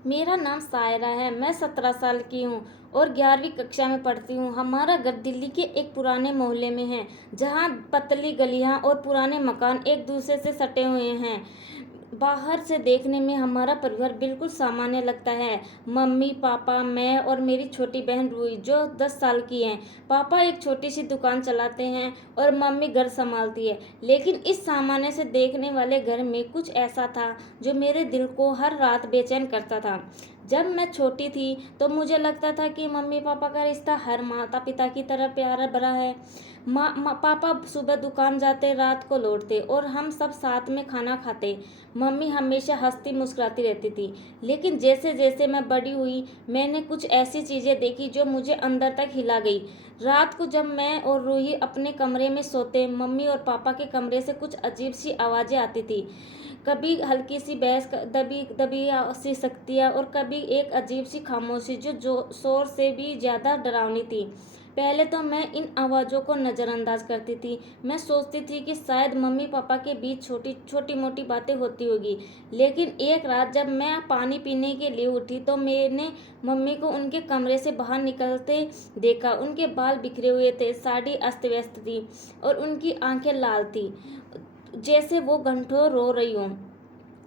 मेरा नाम सायरा है। मैं 17 साल की हूँ और 11वीं कक्षा में पढ़ती हूँ। हमारा घर दिल्ली के एक पुराने मोहल्ले में है, जहाँ पतली गलियाँ और पुराने मकान एक दूसरे से सटे हुए हैं। बाहर से देखने में हमारा परिवार बिल्कुल सामान्य लगता है। मम्मी, पापा, मैं और मेरी छोटी बहन रूही, जो 10 साल की है। पापा एक छोटी सी दुकान चलाते हैं और मम्मी घर संभालती है। लेकिन इस सामान्य से देखने वाले घर में कुछ ऐसा था जो मेरे दिल को हर रात बेचैन करता था। जब मैं छोटी थी तो मुझे लगता था कि मम्मी पापा का रिश्ता हर माता पिता की तरह प्यारा भरा है। पापा सुबह दुकान जाते, रात को लौटते और हम सब साथ में खाना खाते। मम्मी हमेशा हंसती मुस्कुराती रहती थी। लेकिन जैसे जैसे मैं बड़ी हुई, मैंने कुछ ऐसी चीज़ें देखी जो मुझे अंदर तक हिला गई। रात को जब मैं और रूही अपने कमरे में सोते, मम्मी और पापा के कमरे से कुछ अजीब सी आवाज़ें आती थी। कभी हल्की सी बहस, दबी दबी सी सख्तियाँ और कभी एक अजीब सी खामोशी जो शोर से भी ज़्यादा डरावनी थी। पहले तो मैं इन आवाज़ों को नज़रअंदाज करती थी। मैं सोचती थी कि शायद मम्मी पापा के बीच छोटी छोटी मोटी बातें होती होगी। लेकिन एक रात जब मैं पानी पीने के लिए उठी तो मैंने मम्मी को उनके कमरे से बाहर निकलते देखा। उनके बाल बिखरे हुए थे, साड़ी अस्त व्यस्त थी और उनकी आंखें लाल थी, जैसे वो घंटों रो रही हो।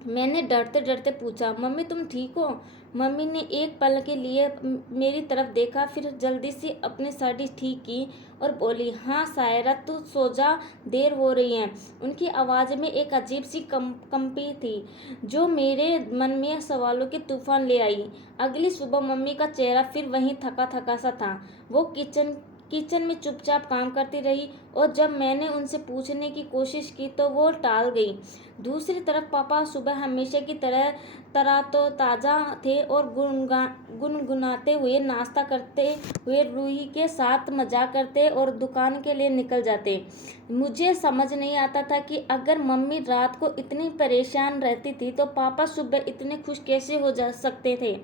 मैंने डरते डरते पूछा, मम्मी तुम ठीक हो? मम्मी ने एक पल के लिए मेरी तरफ देखा, फिर जल्दी से अपनी साड़ी ठीक की और बोली, हाँ सायरा, तू सो जा, देर हो रही है। उनकी आवाज़ में एक अजीब सी कंपी थी जो मेरे मन में सवालों के तूफान ले आई। अगली सुबह मम्मी का चेहरा फिर वहीं थका थका सा था। वो किचन में चुपचाप काम करती रही और जब मैंने उनसे पूछने की कोशिश की तो वो टाल गई। दूसरी तरफ पापा सुबह हमेशा की तरह तरह तो ताज़ा थे और गुनगुनाते हुए नाश्ता करते हुए रूही के साथ मजाक करते और दुकान के लिए निकल जाते। मुझे समझ नहीं आता था कि अगर मम्मी रात को इतनी परेशान रहती थी तो पापा सुबह इतने खुश कैसे हो जा सकते थे।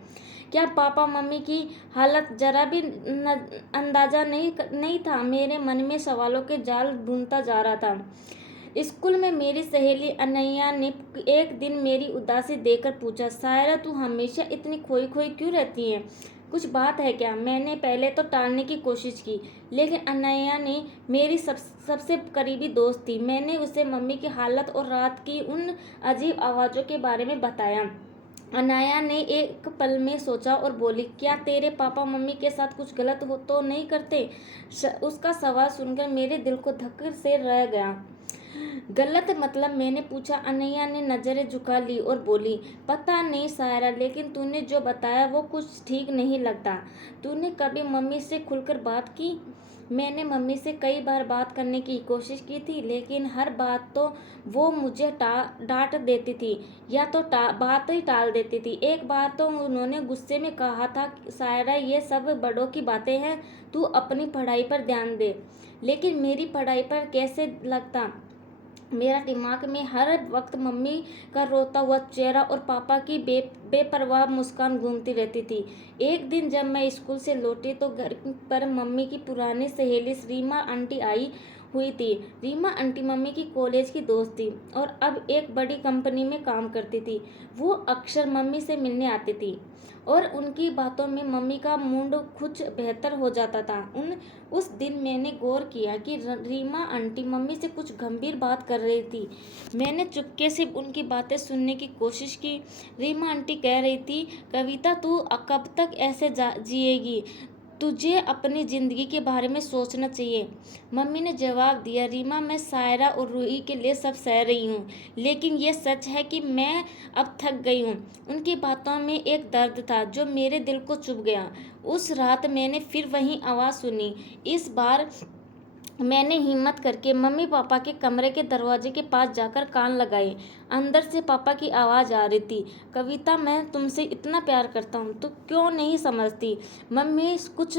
क्या पापा मम्मी की हालत जरा भी अंदाजा नहीं था। मेरे मन में सवालों के जाल ढूंढता जा रहा था। स्कूल में मेरी सहेली अनैया ने एक दिन मेरी उदासी देखकर पूछा, सायरा तू हमेशा इतनी खोई खोई क्यों रहती है? कुछ बात है क्या? मैंने पहले तो टालने की कोशिश की, लेकिन अनैया ने मेरी सबसे करीबी दोस्त थी। मैंने उसे मम्मी की हालत और रात की उन अजीब आवाज़ों के बारे में बताया। अनाया ने एक पल में सोचा और बोली, क्या तेरे पापा मम्मी के साथ कुछ गलत हो तो नहीं करते? उसका सवाल सुनकर मेरे दिल को धक्के से रह गया। गलत मतलब? मैंने पूछा। अनैया ने नज़रें झुका ली और बोली, पता नहीं सायरा, लेकिन तूने जो बताया वो कुछ ठीक नहीं लगता। तूने कभी मम्मी से खुलकर बात की? मैंने मम्मी से कई बार बात करने की कोशिश की थी, लेकिन हर बात तो वो मुझे डांट देती थी या तो बात ही टाल देती थी। एक बार तो उन्होंने गुस्से में कहा था, सायरा ये सब बड़ों की बातें हैं, तू अपनी पढ़ाई पर ध्यान दे। लेकिन मेरी पढ़ाई पर कैसे लगता? मेरा दिमाग में हर वक्त मम्मी का रोता हुआ चेहरा और पापा की बेपरवाह मुस्कान घूमती रहती थी। एक दिन जब मैं स्कूल से लौटी तो घर पर मम्मी की पुरानी सहेली रीमा आंटी आई हुई थी। रीमा आंटी मम्मी की कॉलेज की दोस्त थी और अब एक बड़ी कंपनी में काम करती थी। वो अक्सर मम्मी से मिलने आती थी और उनकी बातों में मम्मी का मूड कुछ बेहतर हो जाता था। उस दिन मैंने गौर किया कि रीमा आंटी मम्मी से कुछ गंभीर बात कर रही थी। मैंने चुपके से उनकी बातें सुनने की कोशिश की। रीमा आंटी कह रही थी, कविता तू कब तक ऐसे जिएगी? तुझे अपनी ज़िंदगी के बारे में सोचना चाहिए। मम्मी ने जवाब दिया, रीमा मैं सायरा और रूही के लिए सब सह रही हूँ, लेकिन ये सच है कि मैं अब थक गई हूँ। उनकी बातों में एक दर्द था जो मेरे दिल को चुभ गया। उस रात मैंने फिर वही आवाज़ सुनी। इस बार मैंने हिम्मत करके मम्मी पापा के कमरे के दरवाजे के पास जाकर कान लगाए। अंदर से पापा की आवाज़ आ रही थी, कविता मैं तुमसे इतना प्यार करता हूँ, तो क्यों नहीं समझती? मम्मी कुछ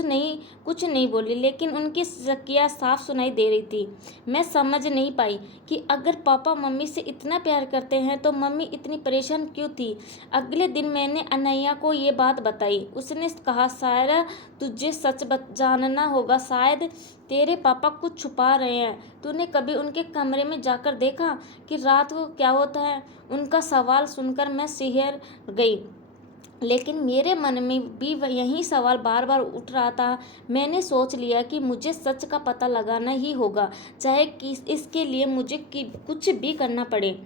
नहीं बोली, लेकिन उनकी शकियाँ साफ सुनाई दे रही थी। मैं समझ नहीं पाई कि अगर पापा मम्मी से इतना प्यार करते हैं तो मम्मी इतनी परेशान क्यों थी। अगले दिन मैंने अनैया को ये बात बताई। उसने कहा, सायरा तुझे सच जानना होगा, शायद तेरे पापा कुछ छुपा रहे हैं। तूने कभी उनके कमरे में जाकर देखा कि रात को क्या होता है? उनका सवाल सुनकर मैं सिहर गई। लेकिन मेरे मन में भी यही सवाल बार बार उठ रहा था। मैंने सोच लिया कि मुझे सच का पता लगाना ही होगा, चाहे कि इसके लिए मुझे कुछ भी करना पड़े।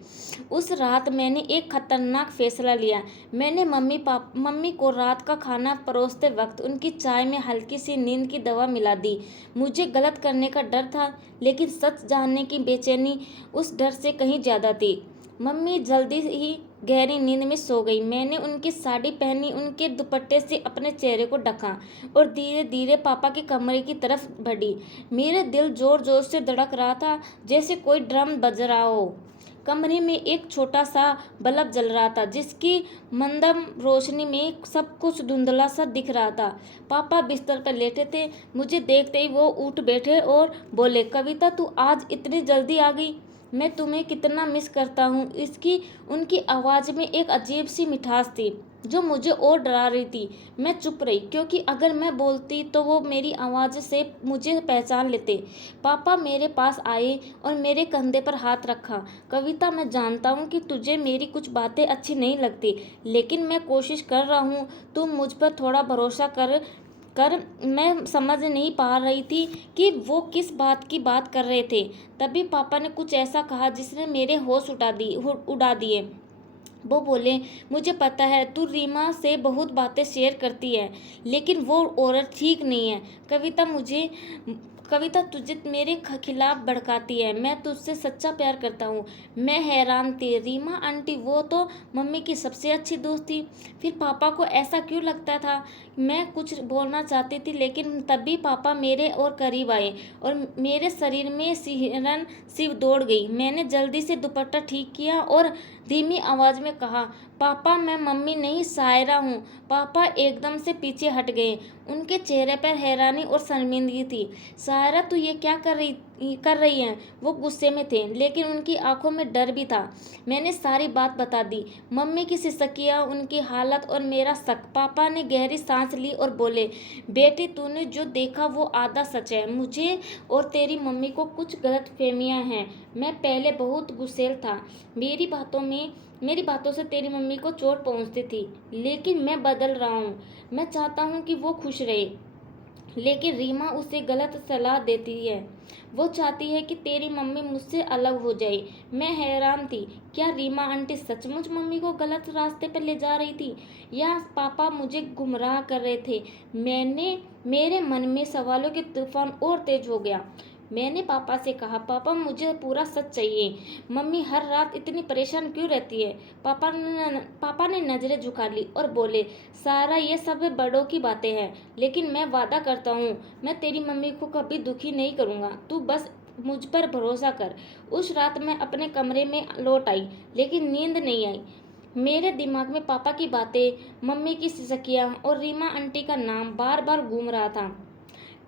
उस रात मैंने एक खतरनाक फैसला लिया। मैंने मम्मी को रात का खाना परोसते वक्त उनकी चाय में हल्की सी नींद की दवा मिला दी। मुझे गलत करने का डर था, लेकिन सच जानने की बेचैनी उस डर से कहीं ज़्यादा थी। मम्मी जल्दी ही गहरी नींद में सो गई। मैंने उनकी साड़ी पहनी, उनके दुपट्टे से अपने चेहरे को ढका और धीरे धीरे पापा के कमरे की तरफ बढ़ी। मेरा दिल जोर जोर से धड़क रहा था, जैसे कोई ड्रम बज रहा हो। कमरे में एक छोटा सा बल्ब जल रहा था, जिसकी मंदम रोशनी में सब कुछ धुंधला सा दिख रहा था। पापा बिस्तर पर लेटे थे। मुझे देखते ही वो उठ बैठे और बोले, कविता, तू आज इतनी जल्दी आ गई। मैं तुम्हें कितना मिस करता हूँ। उनकी आवाज़ में एक अजीब सी मिठास थी, जो मुझे और डरा रही थी। मैं चुप रही, क्योंकि अगर मैं बोलती तो वो मेरी आवाज़ से मुझे पहचान लेते। पापा मेरे पास आए और मेरे कंधे पर हाथ रखा। कविता, मैं जानता हूँ कि तुझे मेरी कुछ बातें अच्छी नहीं लगती, लेकिन मैं कोशिश कर रहा हूँ। तुम मुझ पर थोड़ा भरोसा कर कर मैं समझ नहीं पा रही थी कि वो किस बात की बात कर रहे थे। तभी पापा ने कुछ ऐसा कहा जिसने मेरे होश उड़ा दिए। वो बोले, मुझे पता है तू रीमा से बहुत बातें शेयर करती है, लेकिन वो औरत ठीक नहीं है। कविता तुझे मेरे खिलाफ भड़काती है। मैं तुझसे सच्चा प्यार करता हूँ। मैं हैरान थी। रीमा आंटी, वो तो मम्मी की सबसे अच्छी दोस्त थी। फिर पापा को ऐसा क्यों लगता था? मैं कुछ बोलना चाहती थी, लेकिन तभी पापा मेरे और करीब आए और मेरे शरीर में सिहरन सी दौड़ गई। मैंने जल्दी से दुपट्टा ठीक किया और धीमी आवाज में कहा, पापा, मैं मम्मी नहीं, सायरा हूँ। पापा एकदम से पीछे हट गए। उनके चेहरे पर हैरानी और शर्मिंदगी थी। सायरा, तू ये क्या कर रही है? वो गुस्से में थे, लेकिन उनकी आंखों में डर भी था। मैंने सारी बात बता दी, मम्मी की सिसकियाँ, उनकी हालत और मेरा शक। पापा ने गहरी सांस ली और बोले, बेटी, तूने जो देखा वो आधा सच है। मुझे और तेरी मम्मी को कुछ गलतफहमियां हैं। मैं पहले बहुत गुस्सैल था। मेरी बातों से तेरी मम्मी को चोट पहुंचती थी, लेकिन मैं बदल रहा हूँ। मैं चाहता हूँ कि वो खुश रहे, लेकिन रीमा उसे गलत सलाह देती है। वो चाहती है कि तेरी मम्मी मुझसे अलग हो जाए। मैं हैरान थी, क्या रीमा आंटी सचमुच मम्मी को गलत रास्ते पर ले जा रही थी, या पापा मुझे गुमराह कर रहे थे? मेरे मन में सवालों के तूफान और तेज हो गया। मैंने पापा से कहा, पापा, मुझे पूरा सच चाहिए। मम्मी हर रात इतनी परेशान क्यों रहती है? पापा ने नजरें झुका ली और बोले, सारा, ये सब बड़ों की बातें हैं, लेकिन मैं वादा करता हूँ, मैं तेरी मम्मी को कभी दुखी नहीं करूँगा। तू बस मुझ पर भरोसा कर। उस रात मैं अपने कमरे में लौट आई, लेकिन नींद नहीं आई। मेरे दिमाग में पापा की बातें, मम्मी की सिसकियाँ और रीमा आंटी का नाम बार बार घूम रहा था।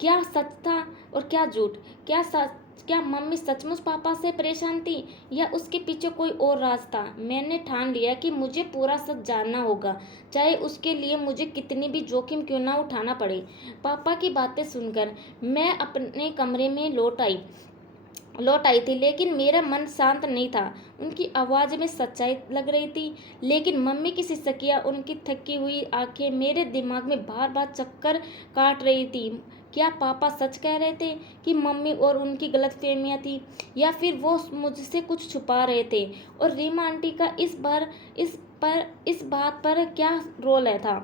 क्या सच था और क्या झूठ? क्या मम्मी सचमुच पापा से परेशान थी, या उसके पीछे कोई और राज था? मैंने ठान लिया कि मुझे पूरा सच जानना होगा, चाहे उसके लिए मुझे कितनी भी जोखिम क्यों ना उठाना पड़े। पापा की बातें सुनकर मैं अपने कमरे में लौट आई थी, लेकिन मेरा मन शांत नहीं था। उनकी आवाज़ में सच्चाई लग रही थी, लेकिन मम्मी की सिसकियाँ, उनकी थकी हुई आंखें मेरे दिमाग में बार बार चक्कर काट रही थी। क्या पापा सच कह रहे थे कि मम्मी और उनकी गलतफहमियाँ थी, या फिर वो मुझसे कुछ छुपा रहे थे? और रीमा आंटी का इस बात पर क्या रोल है था?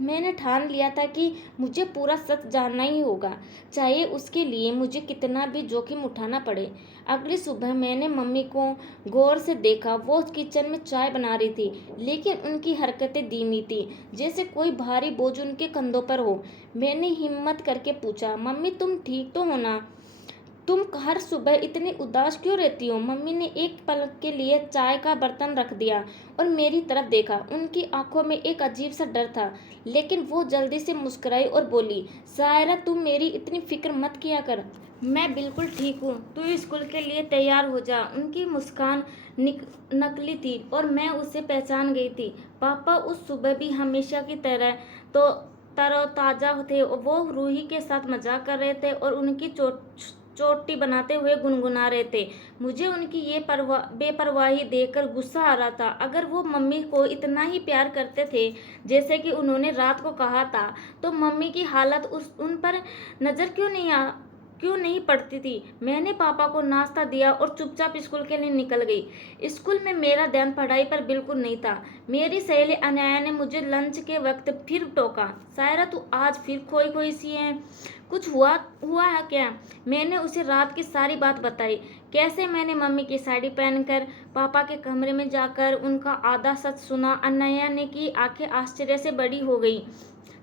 मैंने ठान लिया था कि मुझे पूरा सच जानना ही होगा, चाहे उसके लिए मुझे कितना भी जोखिम उठाना पड़े। अगली सुबह मैंने मम्मी को गौर से देखा। वो किचन में चाय बना रही थी, लेकिन उनकी हरकतें धीमी थी, जैसे कोई भारी बोझ उनके कंधों पर हो। मैंने हिम्मत करके पूछा, मम्मी, तुम ठीक तो हो ना? तुम हर सुबह इतनी उदास क्यों रहती हो? मम्मी ने एक पल के लिए चाय का बर्तन रख दिया और मेरी तरफ देखा। उनकी आंखों में एक अजीब सा डर था, लेकिन वो जल्दी से मुस्कुराई और बोली, सायरा, तुम मेरी इतनी फिक्र मत किया कर। मैं बिल्कुल ठीक हूँ। तू स्कूल के लिए तैयार हो जा। उनकी मुस्कान नकली थी और मैं उसे पहचान गई थी। पापा उस सुबह भी हमेशा की तरह तो तरोताजा थे। वो रूही के साथ मजाक कर रहे थे और उनकी चोटी बनाते हुए गुनगुना रहे थे। मुझे उनकी ये बेपरवाही देखकर गुस्सा आ रहा था। अगर वो मम्मी को इतना ही प्यार करते थे जैसे कि उन्होंने रात को कहा था, तो मम्मी की हालत उन पर नज़र क्यों नहीं पड़ती थी। मैंने पापा को नाश्ता दिया और चुपचाप स्कूल के लिए निकल गई। स्कूल में मेरा ध्यान पढ़ाई पर बिल्कुल नहीं था। मेरी सहेली अनया ने मुझे लंच के वक्त फिर टोका, सायरा तू आज फिर खोई खोई सी है, कुछ हुआ है क्या? मैंने उसे रात की सारी बात बताई, कैसे मैंने मम्मी की साड़ी पहनकर पापा के कमरे में जाकर उनका आधा सच सुना। अनया ने की आंखें आश्चर्य से बड़ी हो गई।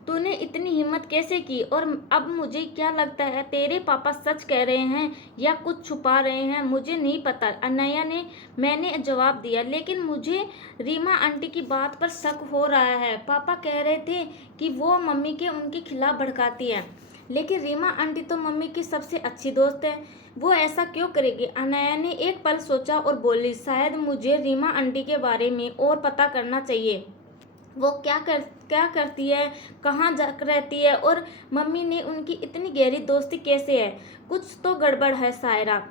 तूने इतनी हिम्मत कैसे की? और अब मुझे क्या लगता है तेरे पापा सच कह रहे हैं या कुछ छुपा रहे हैं, मुझे नहीं पता, अनया ने मैंने जवाब दिया। लेकिन मुझे रीमा आंटी की बात पर शक हो रहा है। पापा कह रहे थे कि वो मम्मी के उनके खिलाफ भड़काती है, लेकिन रीमा आंटी तो मम्मी की सबसे अच्छी दोस्त है, वो ऐसा क्यों करेगी? अनया ने एक पल सोचा और बोली, शायद मुझे रीमा आंटी के बारे में और पता करना चाहिए। वो क्या करती है, कहाँ जा रहती है, और मम्मी ने उनकी इतनी गहरी दोस्ती कैसे है? कुछ तो गड़बड़ है सायरा।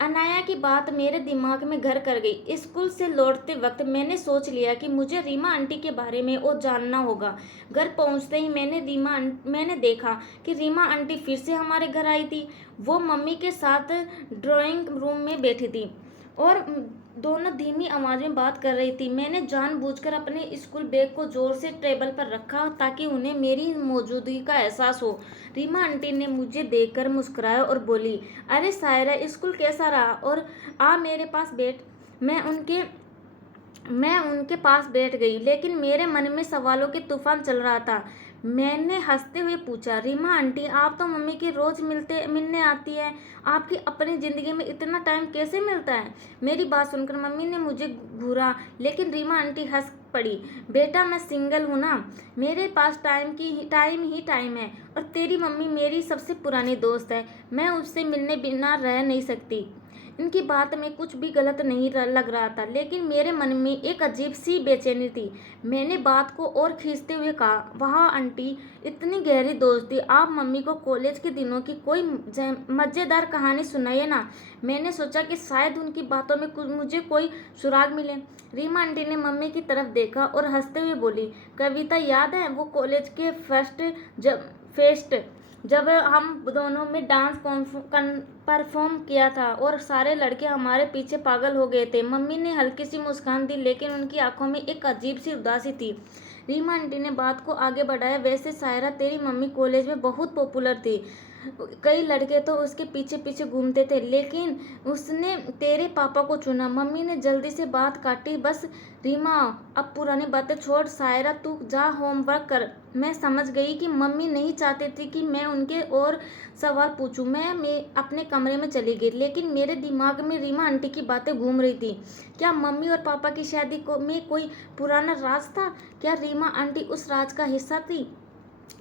अनाया की बात मेरे दिमाग में घर कर गई। स्कूल से लौटते वक्त मैंने सोच लिया कि मुझे रीमा आंटी के बारे में और जानना होगा। घर पहुंचते ही मैंने देखा कि रीमा आंटी फिर से हमारे घर आई थी। वो मम्मी के साथ ड्राइंग रूम में बैठी थी और दोनों धीमी आवाज में बात कर रही थी। मैंने जानबूझकर अपने स्कूल बैग को जोर से टेबल पर रखा ताकि उन्हें मेरी मौजूदगी का एहसास हो। रीमा आंटी ने मुझे देखकर मुस्कुराया और बोली, अरे सायरा, स्कूल कैसा रहा? और आ मेरे पास बैठ। मैं उनके पास बैठ गई, लेकिन मेरे मन में सवालों के तूफान चल रहा था। मैंने हंसते हुए पूछा, रीमा आंटी, आप तो मम्मी की रोज मिलने आती है, आपकी अपनी ज़िंदगी में इतना टाइम कैसे मिलता है? मेरी बात सुनकर मम्मी ने मुझे घूरा, लेकिन रीमा आंटी हंस पड़ी, बेटा मैं सिंगल हूँ ना, मेरे पास टाइम है, और तेरी मम्मी मेरी सबसे पुरानी दोस्त है, मैं उससे मिलने बिना रह नहीं सकती। इनकी बात में कुछ भी गलत नहीं लग रहा था, लेकिन मेरे मन में एक अजीब सी बेचैनी थी। मैंने बात को और खींचते हुए कहा, वाह आंटी, इतनी गहरी दोस्ती, आप मम्मी को कॉलेज के दिनों की कोई मज़ेदार कहानी सुनाइए ना। मैंने सोचा कि शायद उनकी बातों में मुझे कोई सुराग मिले। रीमा आंटी ने मम्मी की तरफ देखा और हंसते हुए बोली, कविता याद है वो कॉलेज के फेस्ट जब हम दोनों में डांस परफॉर्म किया था और सारे लड़के हमारे पीछे पागल हो गए थे? मम्मी ने हल्की सी मुस्कान दी, लेकिन उनकी आंखों में एक अजीब सी उदासी थी। रीमा आंटी ने बात को आगे बढ़ाया, वैसे सायरा, तेरी मम्मी कॉलेज में बहुत पॉपुलर थी, कई लड़के तो उसके पीछे पीछे घूमते थे, लेकिन उसने तेरे पापा को चुना। मम्मी ने जल्दी से बात काटी, बस रीमा, अब पुरानी बातें छोड़, सायरा तू जा होमवर्क कर। मैं समझ गई कि मम्मी नहीं चाहती थी कि मैं उनके और सवाल पूछूं। मैं अपने कमरे में चली गई, लेकिन मेरे दिमाग में रीमा आंटी की बातें घूम रही थी। क्या मम्मी और पापा की शादी में कोई पुराना राज था? क्या रीमा आंटी उस राज का हिस्सा थी?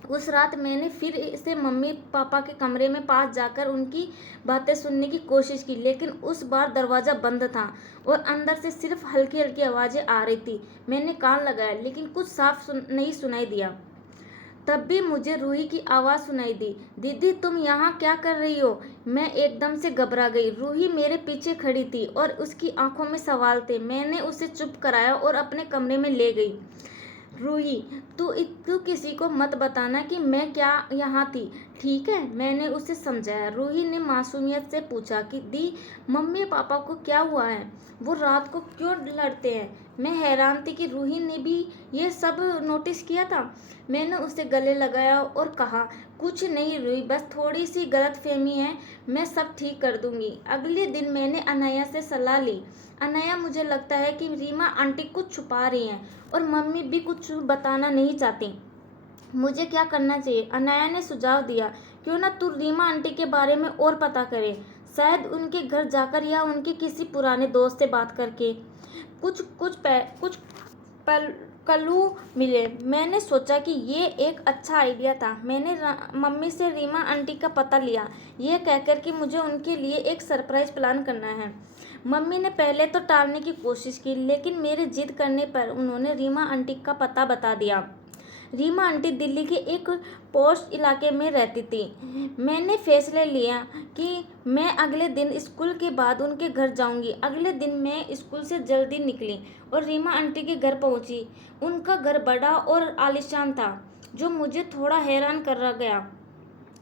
उस रात मैंने फिर से मम्मी पापा के कमरे में पास जाकर उनकी बातें सुनने की कोशिश की, लेकिन उस बार दरवाज़ा बंद था और अंदर से सिर्फ हल्की हल्की आवाज़ें आ रही थी। मैंने कान लगाया, लेकिन कुछ साफ नहीं सुनाई दिया। तब भी मुझे रूही की आवाज़ सुनाई दी, दीदी तुम यहाँ क्या कर रही हो? मैं एकदम से घबरा गई। रूही मेरे पीछे खड़ी थी और उसकी आंखों में सवाल थे। मैंने उसे चुप कराया और अपने कमरे में ले गई। रूही, तू किसी को मत बताना कि मैं क्या यहाँ थी, ठीक है? मैंने उसे समझाया। रूही ने मासूमियत से पूछा कि दी, मम्मी पापा को क्या हुआ है? वो रात को क्यों लड़ते हैं? मैं हैरान थी कि रूही ने भी ये सब नोटिस किया था। मैंने उसे गले लगाया और कहा, कुछ नहीं रूही, बस थोड़ी सी गलतफहमी है, मैं सब ठीक कर दूंगी। अगले दिन मैंने अनया से सलाह ली। अनया, मुझे लगता है कि रीमा आंटी कुछ छुपा रही हैं और मम्मी भी कुछ बताना नहीं चाहती। मुझे क्या करना चाहिए? अनया ने सुझाव दिया, क्यों ना तू रीमा आंटी के बारे में और पता करे, शायद उनके घर जाकर या उनके किसी पुराने दोस्त से बात करके कुछ क्लू मिले। मैंने सोचा कि ये एक अच्छा आइडिया था। मैंने मम्मी से रीमा आंटी का पता लिया, ये कहकर कि मुझे उनके लिए एक सरप्राइज प्लान करना है। मम्मी ने पहले तो टालने की कोशिश की, लेकिन मेरे जिद करने पर उन्होंने रीमा आंटी का पता बता दिया। रीमा आंटी दिल्ली के एक पॉश इलाके में रहती थी। मैंने फैसला लिया कि मैं अगले दिन स्कूल के बाद उनके घर जाऊंगी। अगले दिन मैं स्कूल से जल्दी निकली और रीमा आंटी के घर पहुंची। उनका घर बड़ा और आलीशान था, जो मुझे थोड़ा हैरान कर गया।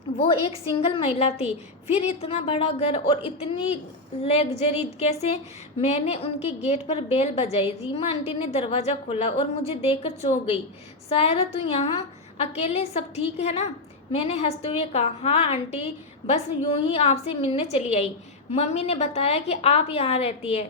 वो एक सिंगल महिला थी, फिर इतना बड़ा घर और इतनी लग्जरी कैसे? मैंने उनके गेट पर बेल बजाई। रीमा आंटी ने दरवाज़ा खोला और मुझे देखकर चौंक गई। सायरा, तू यहाँ अकेले? सब ठीक है ना? मैंने हंसते हुए कहा। हाँ आंटी, बस यूं ही आपसे मिलने चली आई। मम्मी ने बताया कि आप यहाँ रहती है।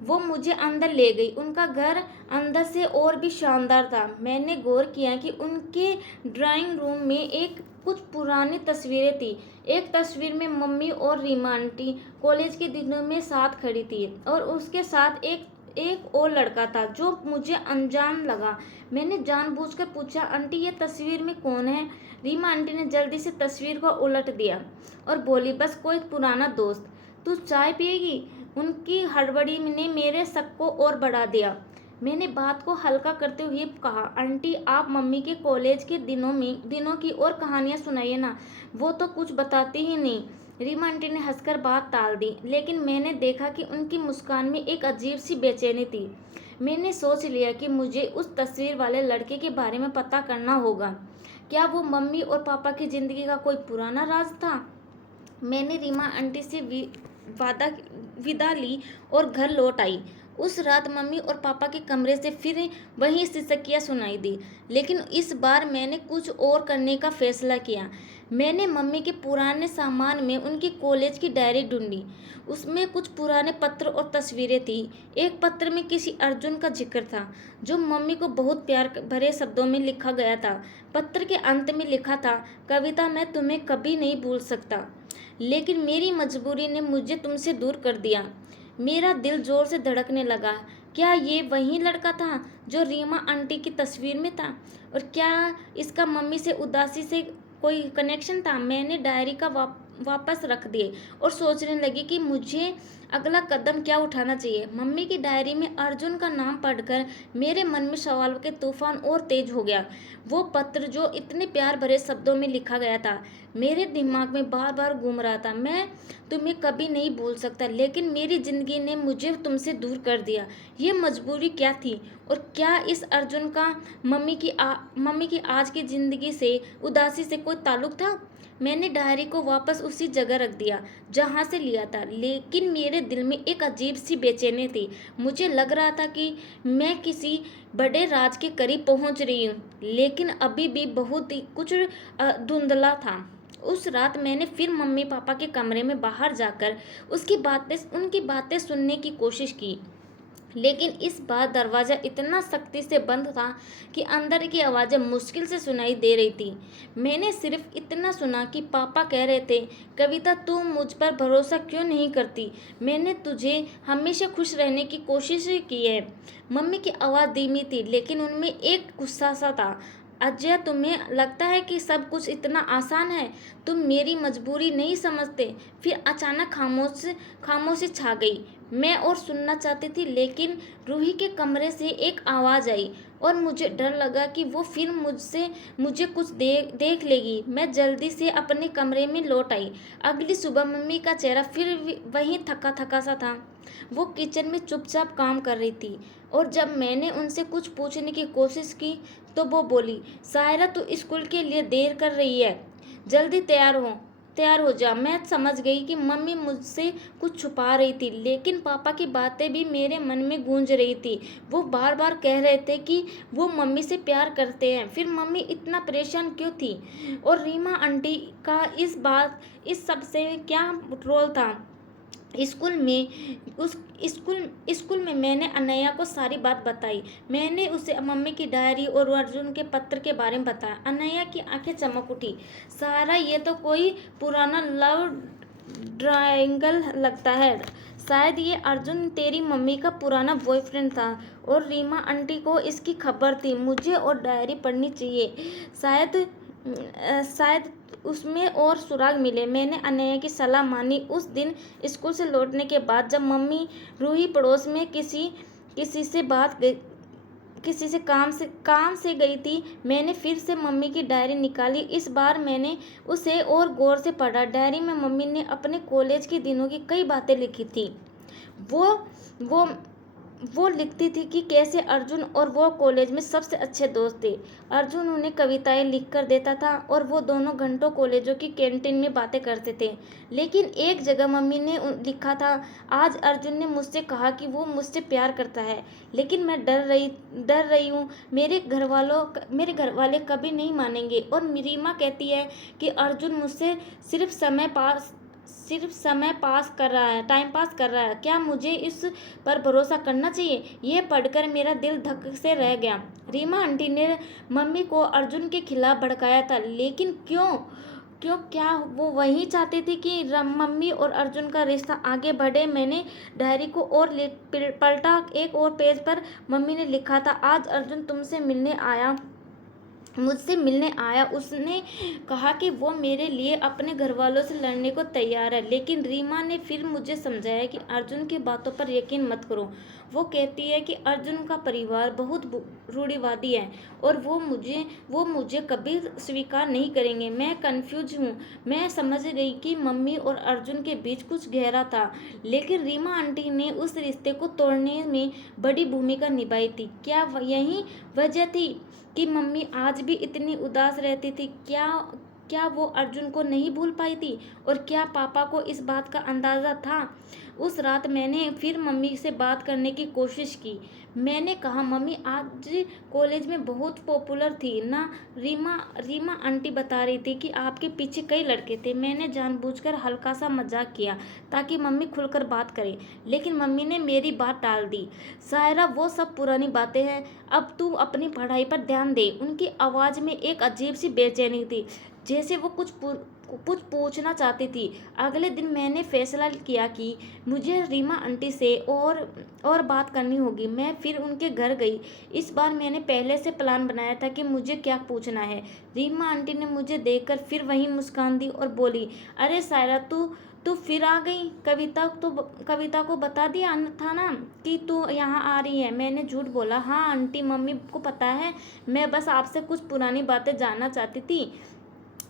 वो मुझे अंदर ले गई। उनका घर अंदर से और भी शानदार था। मैंने गौर किया कि उनके ड्राइंग रूम में कुछ पुरानी तस्वीरें थी। एक तस्वीर में मम्मी और रीमा आंटी कॉलेज के दिनों में साथ खड़ी थी और उसके साथ एक और लड़का था जो मुझे अनजान लगा। मैंने जानबूझकर पूछा, आंटी ये तस्वीर में कौन है? रीमा आंटी ने जल्दी से तस्वीर को उलट दिया और बोली, बस कोई पुराना दोस्त। तू चाय पिएगी? उनकी हड़बड़ी ने मेरे शक को और बढ़ा दिया। मैंने बात को हल्का करते हुए कहा, आंटी आप मम्मी के कॉलेज के दिनों की और कहानियां सुनाइए ना, वो तो कुछ बताती ही नहीं। रीमा आंटी ने हंसकर बात टाल दी, लेकिन मैंने देखा कि उनकी मुस्कान में एक अजीब सी बेचैनी थी। मैंने सोच लिया कि मुझे उस तस्वीर वाले लड़के के बारे में पता करना होगा। क्या वो मम्मी और पापा की जिंदगी का कोई पुराना राज था? मैंने रीमा आंटी से विदा ली और घर लौट आई। उस रात मम्मी और पापा के कमरे से फिर वही सिसकियाँ सुनाई दी, लेकिन इस बार मैंने कुछ और करने का फैसला किया। मैंने मम्मी के पुराने सामान में उनकी कॉलेज की डायरी ढूंढी। उसमें कुछ पुराने पत्र और तस्वीरें थी। एक पत्र में किसी अर्जुन का जिक्र था, जो मम्मी को बहुत प्यार भरे शब्दों में लिखा गया था। पत्र के अंत में लिखा था, कविता, मैं तुम्हें कभी नहीं भूल सकता, लेकिन मेरी मजबूरी ने मुझे तुमसे दूर कर दिया। मेरा दिल जोर से धड़कने लगा। क्या ये वही लड़का था जो रीमा आंटी की तस्वीर में था? और क्या इसका मम्मी से उदासी से कोई कनेक्शन था? मैंने डायरी का वापस रख दिए और सोचने लगी कि मुझे अगला कदम क्या उठाना चाहिए। मम्मी की डायरी में अर्जुन का नाम पढ़कर मेरे मन में सवालों के तूफान और तेज हो गया। वो पत्र जो इतने प्यार भरे शब्दों में लिखा गया था, मेरे दिमाग में बार बार घूम रहा था। मैं तुम्हें कभी नहीं भूल सकता, लेकिन मेरी जिंदगी ने मुझे तुमसे दूर कर दिया। ये मजबूरी क्या थी? और क्या इस अर्जुन का मम्मी की आज की जिंदगी से, उदासी से कोई ताल्लुक था? मैंने डायरी को वापस उसी जगह रख दिया जहाँ से लिया था, लेकिन मेरे दिल में एक अजीब सी बेचैनी थी। मुझे लग रहा था कि मैं किसी बड़े राज के करीब पहुँच रही हूँ, लेकिन अभी भी बहुत ही कुछ धुंधला था। उस रात मैंने फिर मम्मी पापा के कमरे में बाहर जाकर उनकी बातें सुनने की कोशिश की, लेकिन इस बार दरवाज़ा इतना सख्ती से बंद था कि अंदर की आवाज़ें मुश्किल से सुनाई दे रही थी। मैंने सिर्फ इतना सुना कि पापा कह रहे थे, कविता तू मुझ पर भरोसा क्यों नहीं करती? मैंने तुझे हमेशा खुश रहने की कोशिश की है। मम्मी की आवाज़ धीमी थी, लेकिन उनमें एक गुस्सा सा था। अजय, तुम्हें लगता है कि सब कुछ इतना आसान है? तुम मेरी मजबूरी नहीं समझते? फिर अचानक खामोशी छा गई। मैं और सुनना चाहती थी, लेकिन रूही के कमरे से एक आवाज़ आई और मुझे डर लगा कि वो फिर मुझे कुछ देख लेगी। मैं जल्दी से अपने कमरे में लौट आई। अगली सुबह मम्मी का चेहरा फिर वही थका थका सा था। वो किचन में चुपचाप काम कर रही थी और जब मैंने उनसे कुछ पूछने की कोशिश की तो वो बोली, सायरा तू स्कूल के लिए देर कर रही है, जल्दी तैयार हो जा। मैं समझ गई कि मम्मी मुझसे कुछ छुपा रही थी, लेकिन पापा की बातें भी मेरे मन में गूंज रही थी। वो बार बार कह रहे थे कि वो मम्मी से प्यार करते हैं, फिर मम्मी इतना परेशान क्यों थी? और रीमा आंटी का इस सब से क्या रोल था? स्कूल में मैंने अनैया को सारी बात बताई। मैंने उसे मम्मी की डायरी और अर्जुन के पत्र के बारे में बताया। अनैया की आंखें चमक उठी। सारा, ये तो कोई पुराना लव ट्रायंगल लगता है। शायद ये अर्जुन तेरी मम्मी का पुराना बॉयफ्रेंड था और रीमा आंटी को इसकी खबर थी। मुझे और डायरी पढ़नी चाहिए, शायद उसमें और सुराग मिले। मैंने अनैया की सलाह मानी। उस दिन स्कूल से लौटने के बाद जब मम्मी रूही पड़ोस में किसी से किसी से काम से गई थी। मैंने फिर से मम्मी की डायरी निकाली। इस बार मैंने उसे और गौर से पढ़ा। डायरी में मम्मी ने अपने कॉलेज के दिनों की कई बातें लिखी थी। वो वो वो लिखती थी कि कैसे अर्जुन और वो कॉलेज में सबसे अच्छे दोस्त थे। अर्जुन उन्हें कविताएं लिख कर देता था और वो दोनों घंटों कॉलेजों की कैंटीन में बातें करते थे। लेकिन एक जगह मम्मी ने लिखा था, आज अर्जुन ने मुझसे कहा कि वो मुझसे प्यार करता है, लेकिन मैं डर रही हूँ। मेरे घर वाले कभी नहीं मानेंगे। और रीमा कहती है कि अर्जुन मुझसे सिर्फ समय पास कर रहा है, टाइम पास कर रहा है। क्या मुझे इस पर भरोसा करना चाहिए? ये पढ़कर मेरा दिल धक से रह गया। रीमा आंटी ने मम्मी को अर्जुन के खिलाफ भड़काया था, लेकिन क्यों? क्या वो वही चाहते थे कि मम्मी और अर्जुन का रिश्ता आगे बढ़े? मैंने डायरी को और पलटा। एक और पेज पर मम्मी ने लिखा था, आज अर्जुन मुझसे मिलने आया। उसने कहा कि वो मेरे लिए अपने घर वालों से लड़ने को तैयार है। लेकिन रीमा ने फिर मुझे समझाया कि अर्जुन की बातों पर यकीन मत करो। वो कहती है कि अर्जुन का परिवार बहुत रूढ़िवादी है और वो मुझे कभी स्वीकार नहीं करेंगे। मैं कंफ्यूज हूँ। मैं समझ गई कि मम्मी और अर्जुन के बीच कुछ गहरा था, लेकिन रीमा आंटी ने उस रिश्ते को तोड़ने में बड़ी भूमिका निभाई थी। क्या यही वजह थी कि मम्मी आज भी इतनी उदास रहती थी? क्या वो अर्जुन को नहीं भूल पाई थी? और क्या पापा को इस बात का अंदाज़ा था? उस रात मैंने फिर मम्मी से बात करने की कोशिश की। मैंने कहा, मम्मी आज कॉलेज में बहुत पॉपुलर थी ना? रीमा आंटी बता रही थी कि आपके पीछे कई लड़के थे। मैंने जानबूझकर हल्का सा मजाक किया ताकि मम्मी खुलकर बात करें, लेकिन मम्मी ने मेरी बात टाल दी। सायरा, वो सब पुरानी बातें हैं, अब तू अपनी पढ़ाई पर ध्यान दे। उनकी आवाज़ में एक अजीब सी बेचैनी थी, जैसे वो कुछ पूछना चाहती थी। अगले दिन मैंने फैसला किया कि मुझे रीमा आंटी से और बात करनी होगी। मैं फिर उनके घर गई। इस बार मैंने पहले से प्लान बनाया था कि मुझे क्या पूछना है। रीमा आंटी ने मुझे देखकर फिर वही मुस्कान दी और बोली, अरे सायरा, तू फिर आ गई। कविता को बता दिया था ना कि तू यहाँ आ रही है? मैंने झूठ बोला। हाँ आंटी, मम्मी को पता है। मैं बस आपसे कुछ पुरानी बातें जानना चाहती थी।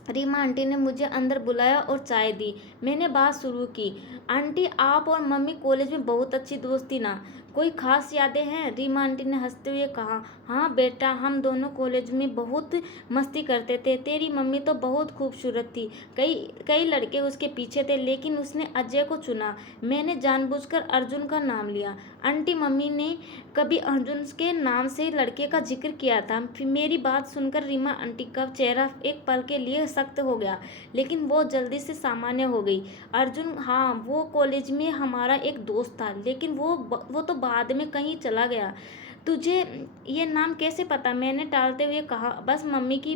रीमा आंटी ने मुझे अंदर बुलाया और चाय दी। मैंने बात शुरू की, आंटी, आप और मम्मी कॉलेज में बहुत अच्छी दोस्ती ना? कोई खास यादें हैं? रीमा आंटी ने हंसते हुए कहा, हाँ बेटा, हम दोनों कॉलेज में बहुत मस्ती करते थे। तेरी मम्मी तो बहुत खूबसूरत थी। कई कई लड़के उसके पीछे थे, लेकिन उसने अजय को चुना। मैंने जानबूझकर अर्जुन का नाम लिया। आंटी, मम्मी ने कभी अर्जुन के नाम से लड़के का जिक्र किया था? फिर मेरी बात सुनकर रीमा आंटी का चेहरा एक पल के लिए सख्त हो गया, लेकिन वो जल्दी से सामान्य हो गई। अर्जुन, हाँ, वो कॉलेज में हमारा एक दोस्त था, लेकिन वो तो बाद में कहीं चला गया। तुझे ये नाम कैसे पता? मैंने टालते हुए कहा, बस मम्मी की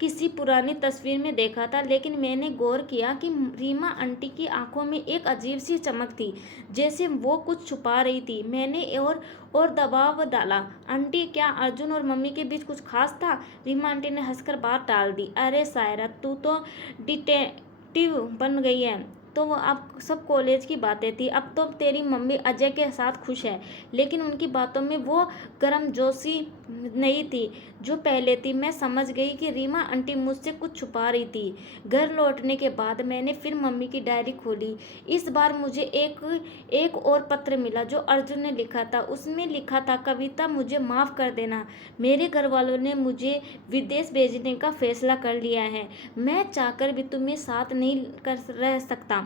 किसी पुरानी तस्वीर में देखा था। लेकिन मैंने गौर किया कि रीमा आंटी की आंखों में एक अजीब सी चमक थी, जैसे वो कुछ छुपा रही थी। मैंने और दबाव डाला, आंटी, क्या अर्जुन और मम्मी के बीच कुछ खास था? रीमा आंटी ने हंसकर बात टाल दी, अरे सायरा, तू तो डिटेक्टिव बन गई है। तो वो अब सब कॉलेज की बातें थी। अब तो तेरी मम्मी अजय के साथ खुश है, लेकिन उनकी बातों में वो गर्मजोशी नहीं थी जो पहले थी। मैं समझ गई कि रीमा आंटी मुझसे कुछ छुपा रही थी। घर लौटने के बाद मैंने फिर मम्मी की डायरी खोली। इस बार मुझे एक और पत्र मिला जो अर्जुन ने लिखा था। उसमें लिखा था, कविता, मुझे माफ़ कर देना। मेरे घर वालों ने मुझे विदेश भेजने का फैसला कर लिया है। मैं चाहकर भी तुम्हें साथ नहीं कर रह सकता,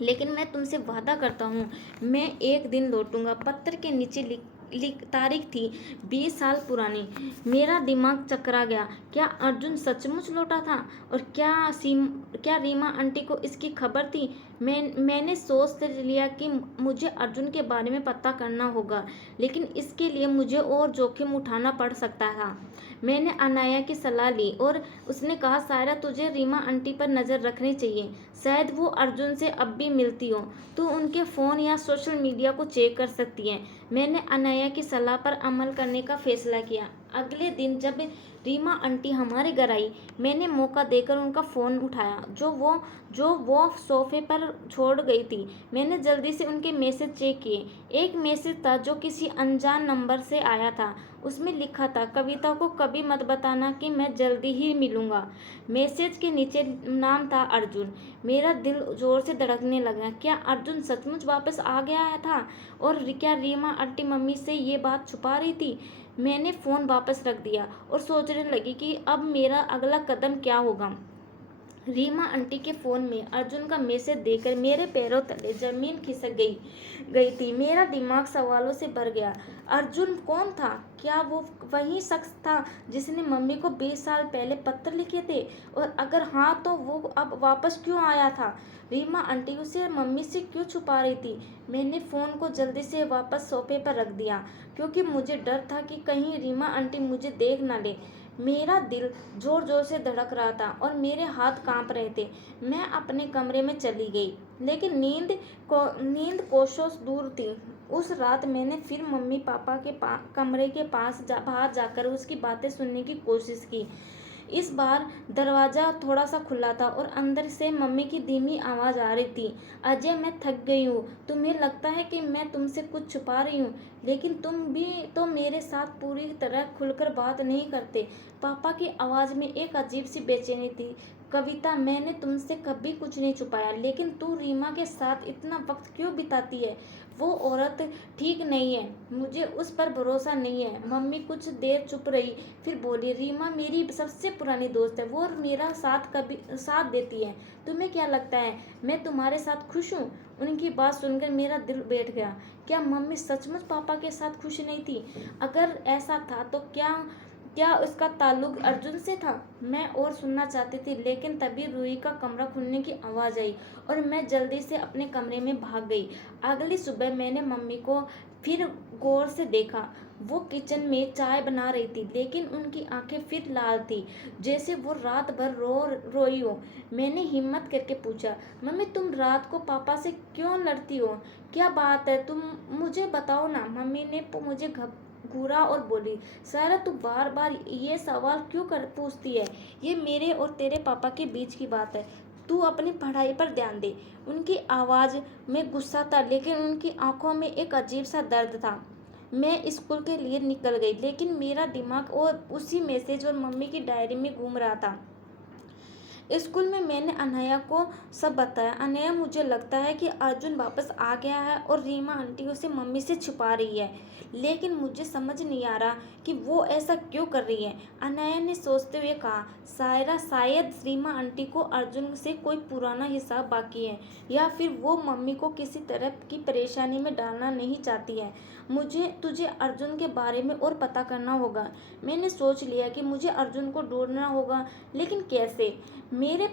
लेकिन मैं तुमसे वादा करता हूँ, मैं एक दिन लौटूंगा। पत्र के नीचे तारीख थी 20 साल पुरानी। मेरा दिमाग चकरा गया। क्या अर्जुन सचमुच लौटा था? और क्या रीमा आंटी को इसकी खबर थी? मैंने सोच लिया कि मुझे अर्जुन के बारे में पता करना होगा, लेकिन इसके लिए मुझे और जोखिम उठाना पड़ सकता था। मैंने अनाया की सलाह ली और उसने कहा, सायरा, तुझे रीमा आंटी पर नज़र रखनी चाहिए। शायद वो अर्जुन से अब भी मिलती हो। तू उनके फ़ोन या सोशल मीडिया को चेक कर सकती है। मैंने अनाया की सलाह पर अमल करने का फैसला किया। अगले दिन जब रीमा आंटी हमारे घर आई, मैंने मौका देकर उनका फ़ोन उठाया जो वो सोफे पर छोड़ गई थी। मैंने जल्दी से उनके मैसेज चेक किए। एक मैसेज था जो किसी अनजान नंबर से आया था। उसमें लिखा था, कविता को कभी मत बताना कि मैं जल्दी ही मिलूंगा। मैसेज के नीचे नाम था अर्जुन। मेरा दिल जोर से धड़कने लगा। क्या अर्जुन सचमुच वापस आ गया था? और क्या रीमा आंटी मम्मी से ये बात छुपा रही थी? मैंने फ़ोन वापस रख दिया और सोचने लगी कि अब मेरा अगला कदम क्या होगा। रीमा आंटी के फ़ोन में अर्जुन का मैसेज देखकर मेरे पैरों तले जमीन खिसक गई गई थी। मेरा दिमाग सवालों से भर गया। अर्जुन कौन था? क्या वो वही शख्स था जिसने मम्मी को 20 साल पहले पत्र लिखे थे? और अगर हाँ तो वो अब वापस क्यों आया था? रीमा आंटी उसे मम्मी से क्यों छुपा रही थी? मैंने फ़ोन को जल्दी से वापस सोफे पर रख दिया क्योंकि मुझे डर था कि कहीं रीमा आंटी मुझे देख न ले। मेरा दिल जोर जोर से धड़क रहा था और मेरे हाथ कांप रहे थे। मैं अपने कमरे में चली गई, लेकिन नींद कोसों दूर थी। उस रात मैंने फिर मम्मी पापा के कमरे के बाहर जाकर उसकी बातें सुनने की कोशिश की। इस बार दरवाज़ा थोड़ा सा खुला था और अंदर से मम्मी की धीमी आवाज़ आ रही थी, अजय मैं थक गई हूँ। तुम्हें लगता है कि मैं तुमसे कुछ छुपा रही हूँ, लेकिन तुम भी तो मेरे साथ पूरी तरह खुलकर बात नहीं करते। पापा की आवाज़ में एक अजीब सी बेचैनी थी। कविता, मैंने तुमसे कभी कुछ नहीं छुपाया, लेकिन तू रीमा के साथ इतना वक्त क्यों बिताती है? वो औरत ठीक नहीं है, मुझे उस पर भरोसा नहीं है। मम्मी कुछ देर चुप रही, फिर बोली, रीमा मेरी सबसे पुरानी दोस्त है, वो मेरा साथ देती है। तुम्हें क्या लगता है मैं तुम्हारे साथ खुश हूँ? उनकी बात सुनकर मेरा दिल बैठ गया। क्या मम्मी सचमुच पापा के साथ खुश नहीं थी? अगर ऐसा था तो क्या क्या उसका ताल्लुक अर्जुन से था? मैं और सुनना चाहती थी, लेकिन तभी रूही का कमरा खुलने की आवाज़ आई और मैं जल्दी से अपने कमरे में भाग गई। अगली सुबह मैंने मम्मी को फिर गौर से देखा। वो किचन में चाय बना रही थी, लेकिन उनकी आंखें फिर लाल थी, जैसे वो रात भर रोई हो। मैंने हिम्मत करके पूछा, मम्मी तुम रात को पापा से क्यों लड़ती हो? क्या बात है, तुम मुझे बताओ ना। मम्मी ने मुझे घूरा और बोली, सारा तू बार बार ये सवाल क्यों कर पूछती है? ये मेरे और तेरे पापा के बीच की बात है, तू अपनी पढ़ाई पर ध्यान दे। उनकी आवाज़ में गुस्सा था, लेकिन उनकी आंखों में एक अजीब सा दर्द था। मैं स्कूल के लिए निकल गई, लेकिन मेरा दिमाग और उसी मैसेज और मम्मी की डायरी में घूम रहा था। स्कूल में मैंने अनया को सब बताया। अनया, मुझे लगता है कि अर्जुन वापस आ गया है और रीमा आंटी उसे मम्मी से छुपा रही है, लेकिन मुझे समझ नहीं आ रहा कि वो ऐसा क्यों कर रही है। अनया ने सोचते हुए कहा, सायरा, शायद रीमा आंटी को अर्जुन से कोई पुराना हिसाब बाकी है, या फिर वो मम्मी को किसी तरह की परेशानी में डालना नहीं चाहती है। तुझे अर्जुन के बारे में और पता करना होगा। मैंने सोच लिया कि मुझे अर्जुन को ढूंढना होगा, लेकिन कैसे? मेरे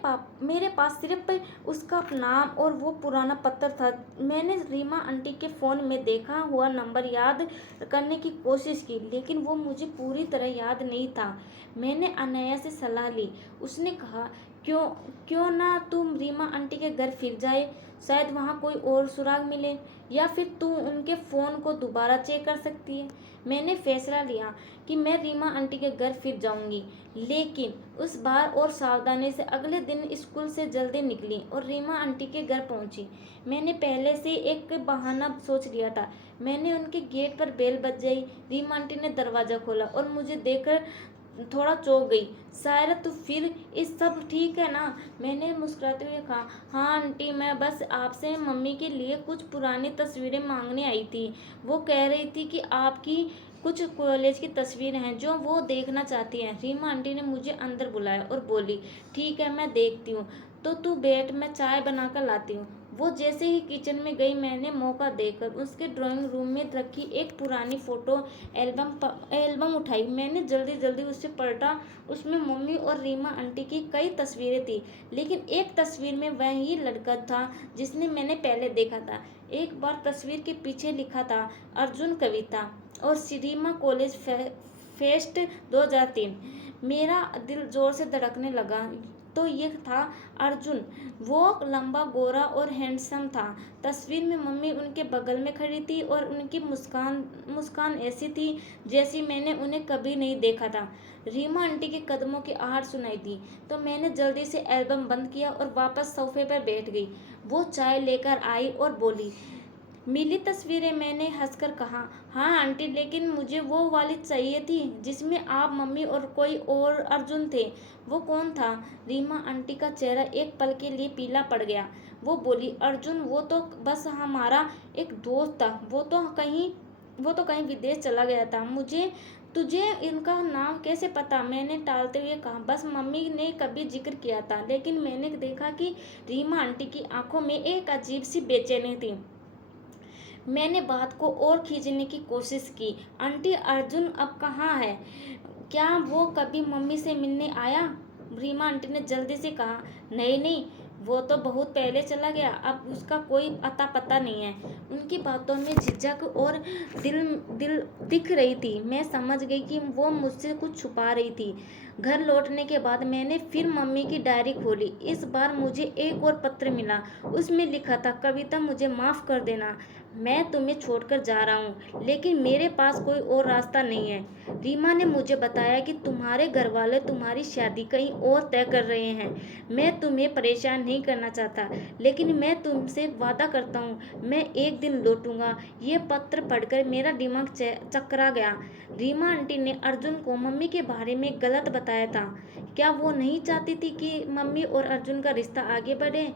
पास सिर्फ उसका नाम और वो पुराना पत्र था। मैंने रीमा आंटी के फ़ोन में देखा हुआ नंबर याद करने की कोशिश की, लेकिन वो मुझे पूरी तरह याद नहीं था। मैंने अनया से सलाह ली। उसने कहा, क्यों क्यों ना तुम रीमा आंटी के घर फिर जाए, शायद वहाँ कोई और सुराग मिले, या फिर तू उनके फ़ोन को दोबारा चेक कर सकती है। मैंने फैसला लिया कि मैं रीमा आंटी के घर फिर जाऊंगी, लेकिन उस बार और सावधानी से। अगले दिन स्कूल से जल्दी निकली और रीमा आंटी के घर पहुंची। मैंने पहले से एक बहाना सोच लिया था। मैंने उनके गेट पर बेल बज गई। रीमा आंटी ने दरवाज़ा खोला और मुझे देखकर थोड़ा चौंक गई। शायद तो फिर इस सब ठीक है ना? मैंने मुस्कुराते हुए कहा, हाँ आंटी, मैं बस आपसे मम्मी के लिए कुछ पुरानी तस्वीरें मांगने आई थी। वो कह रही थी कि आपकी कुछ कॉलेज की तस्वीरें हैं जो वो देखना चाहती हैं। रीमा आंटी ने मुझे अंदर बुलाया और बोली, ठीक है, मैं देखती हूँ, तो तू बैठ, मैं चाय बनाकर लाती हूँ। वो जैसे ही किचन में गई, मैंने मौका देकर उसके ड्राइंग रूम में रखी एक पुरानी फ़ोटो एल्बम उठाई। मैंने जल्दी जल्दी उसे पलटा। उसमें मम्मी और रीमा आंटी की कई तस्वीरें थी, लेकिन एक तस्वीर में वही लड़का था जिसने मैंने पहले देखा था। एक बार तस्वीर के पीछे लिखा था, अर्जुन, कविता और रीमा कॉलेज फेस्ट 2003। मेरा दिल जोर से धड़कने लगा। तो ये था अर्जुन। वो लंबा, गोरा और हैंडसम था। तस्वीर में मम्मी उनके बगल में खड़ी थी और उनकी मुस्कान ऐसी थी जैसी मैंने उन्हें कभी नहीं देखा था। रीमा आंटी के कदमों की आहट सुनाई दी, तो मैंने जल्दी से एल्बम बंद किया और वापस सोफे पर बैठ गई। वो चाय लेकर आई और बोली, मिली तस्वीरें, मैंने हंसकर कहा। हाँ आंटी, लेकिन मुझे वो वाली चाहिए थी जिसमें आप, मम्मी और कोई और अर्जुन थे। वो कौन था? रीमा आंटी का चेहरा एक पल के लिए पीला पड़ गया। वो बोली, अर्जुन, वो तो बस हमारा एक दोस्त था। वो तो कहीं विदेश चला गया था। मुझे तुझे इनका नाम कैसे पता? मैंने टालते हुए कहा। बस मम्मी ने कभी जिक्र किया था। लेकिन मैंने देखा कि रीमा आंटी की आंखों में एक अजीब सी बेचैनी थी। मैंने बात को और खींचने की कोशिश की। आंटी, अर्जुन अब कहाँ है? क्या वो कभी मम्मी से मिलने आया? रीमा आंटी ने जल्दी से कहा। नहीं नहीं, वो तो बहुत पहले चला गया। अब उसका कोई अता पता नहीं है। उनकी बातों में झिझक और दिल दिल दिख रही थी। मैं समझ गई कि वो मुझसे कुछ छुपा रही थी। घर लौटने के बाद मैंने फिर मम्मी की डायरी खोली। इस बार मुझे एक और पत्र मिला। उसमें लिखा था, कविता, मुझे माफ़ कर देना। मैं तुम्हें छोड़कर जा रहा हूँ, लेकिन मेरे पास कोई और रास्ता नहीं है। रीमा ने मुझे बताया कि तुम्हारे घर वाले तुम्हारी शादी कहीं और तय कर रहे हैं। मैं तुम्हें परेशान नहीं करना चाहता, लेकिन मैं तुमसे वादा करता हूँ, मैं एक दिन लौटूंगा। ये पत्र पढ़कर मेरा दिमाग चकरा गया। रीमा आंटी ने अर्जुन को मम्मी के बारे में गलत बताया था। क्या वो नहीं चाहती थी कि मम्मी और अर्जुन का रिश्ता आगे बढ़े?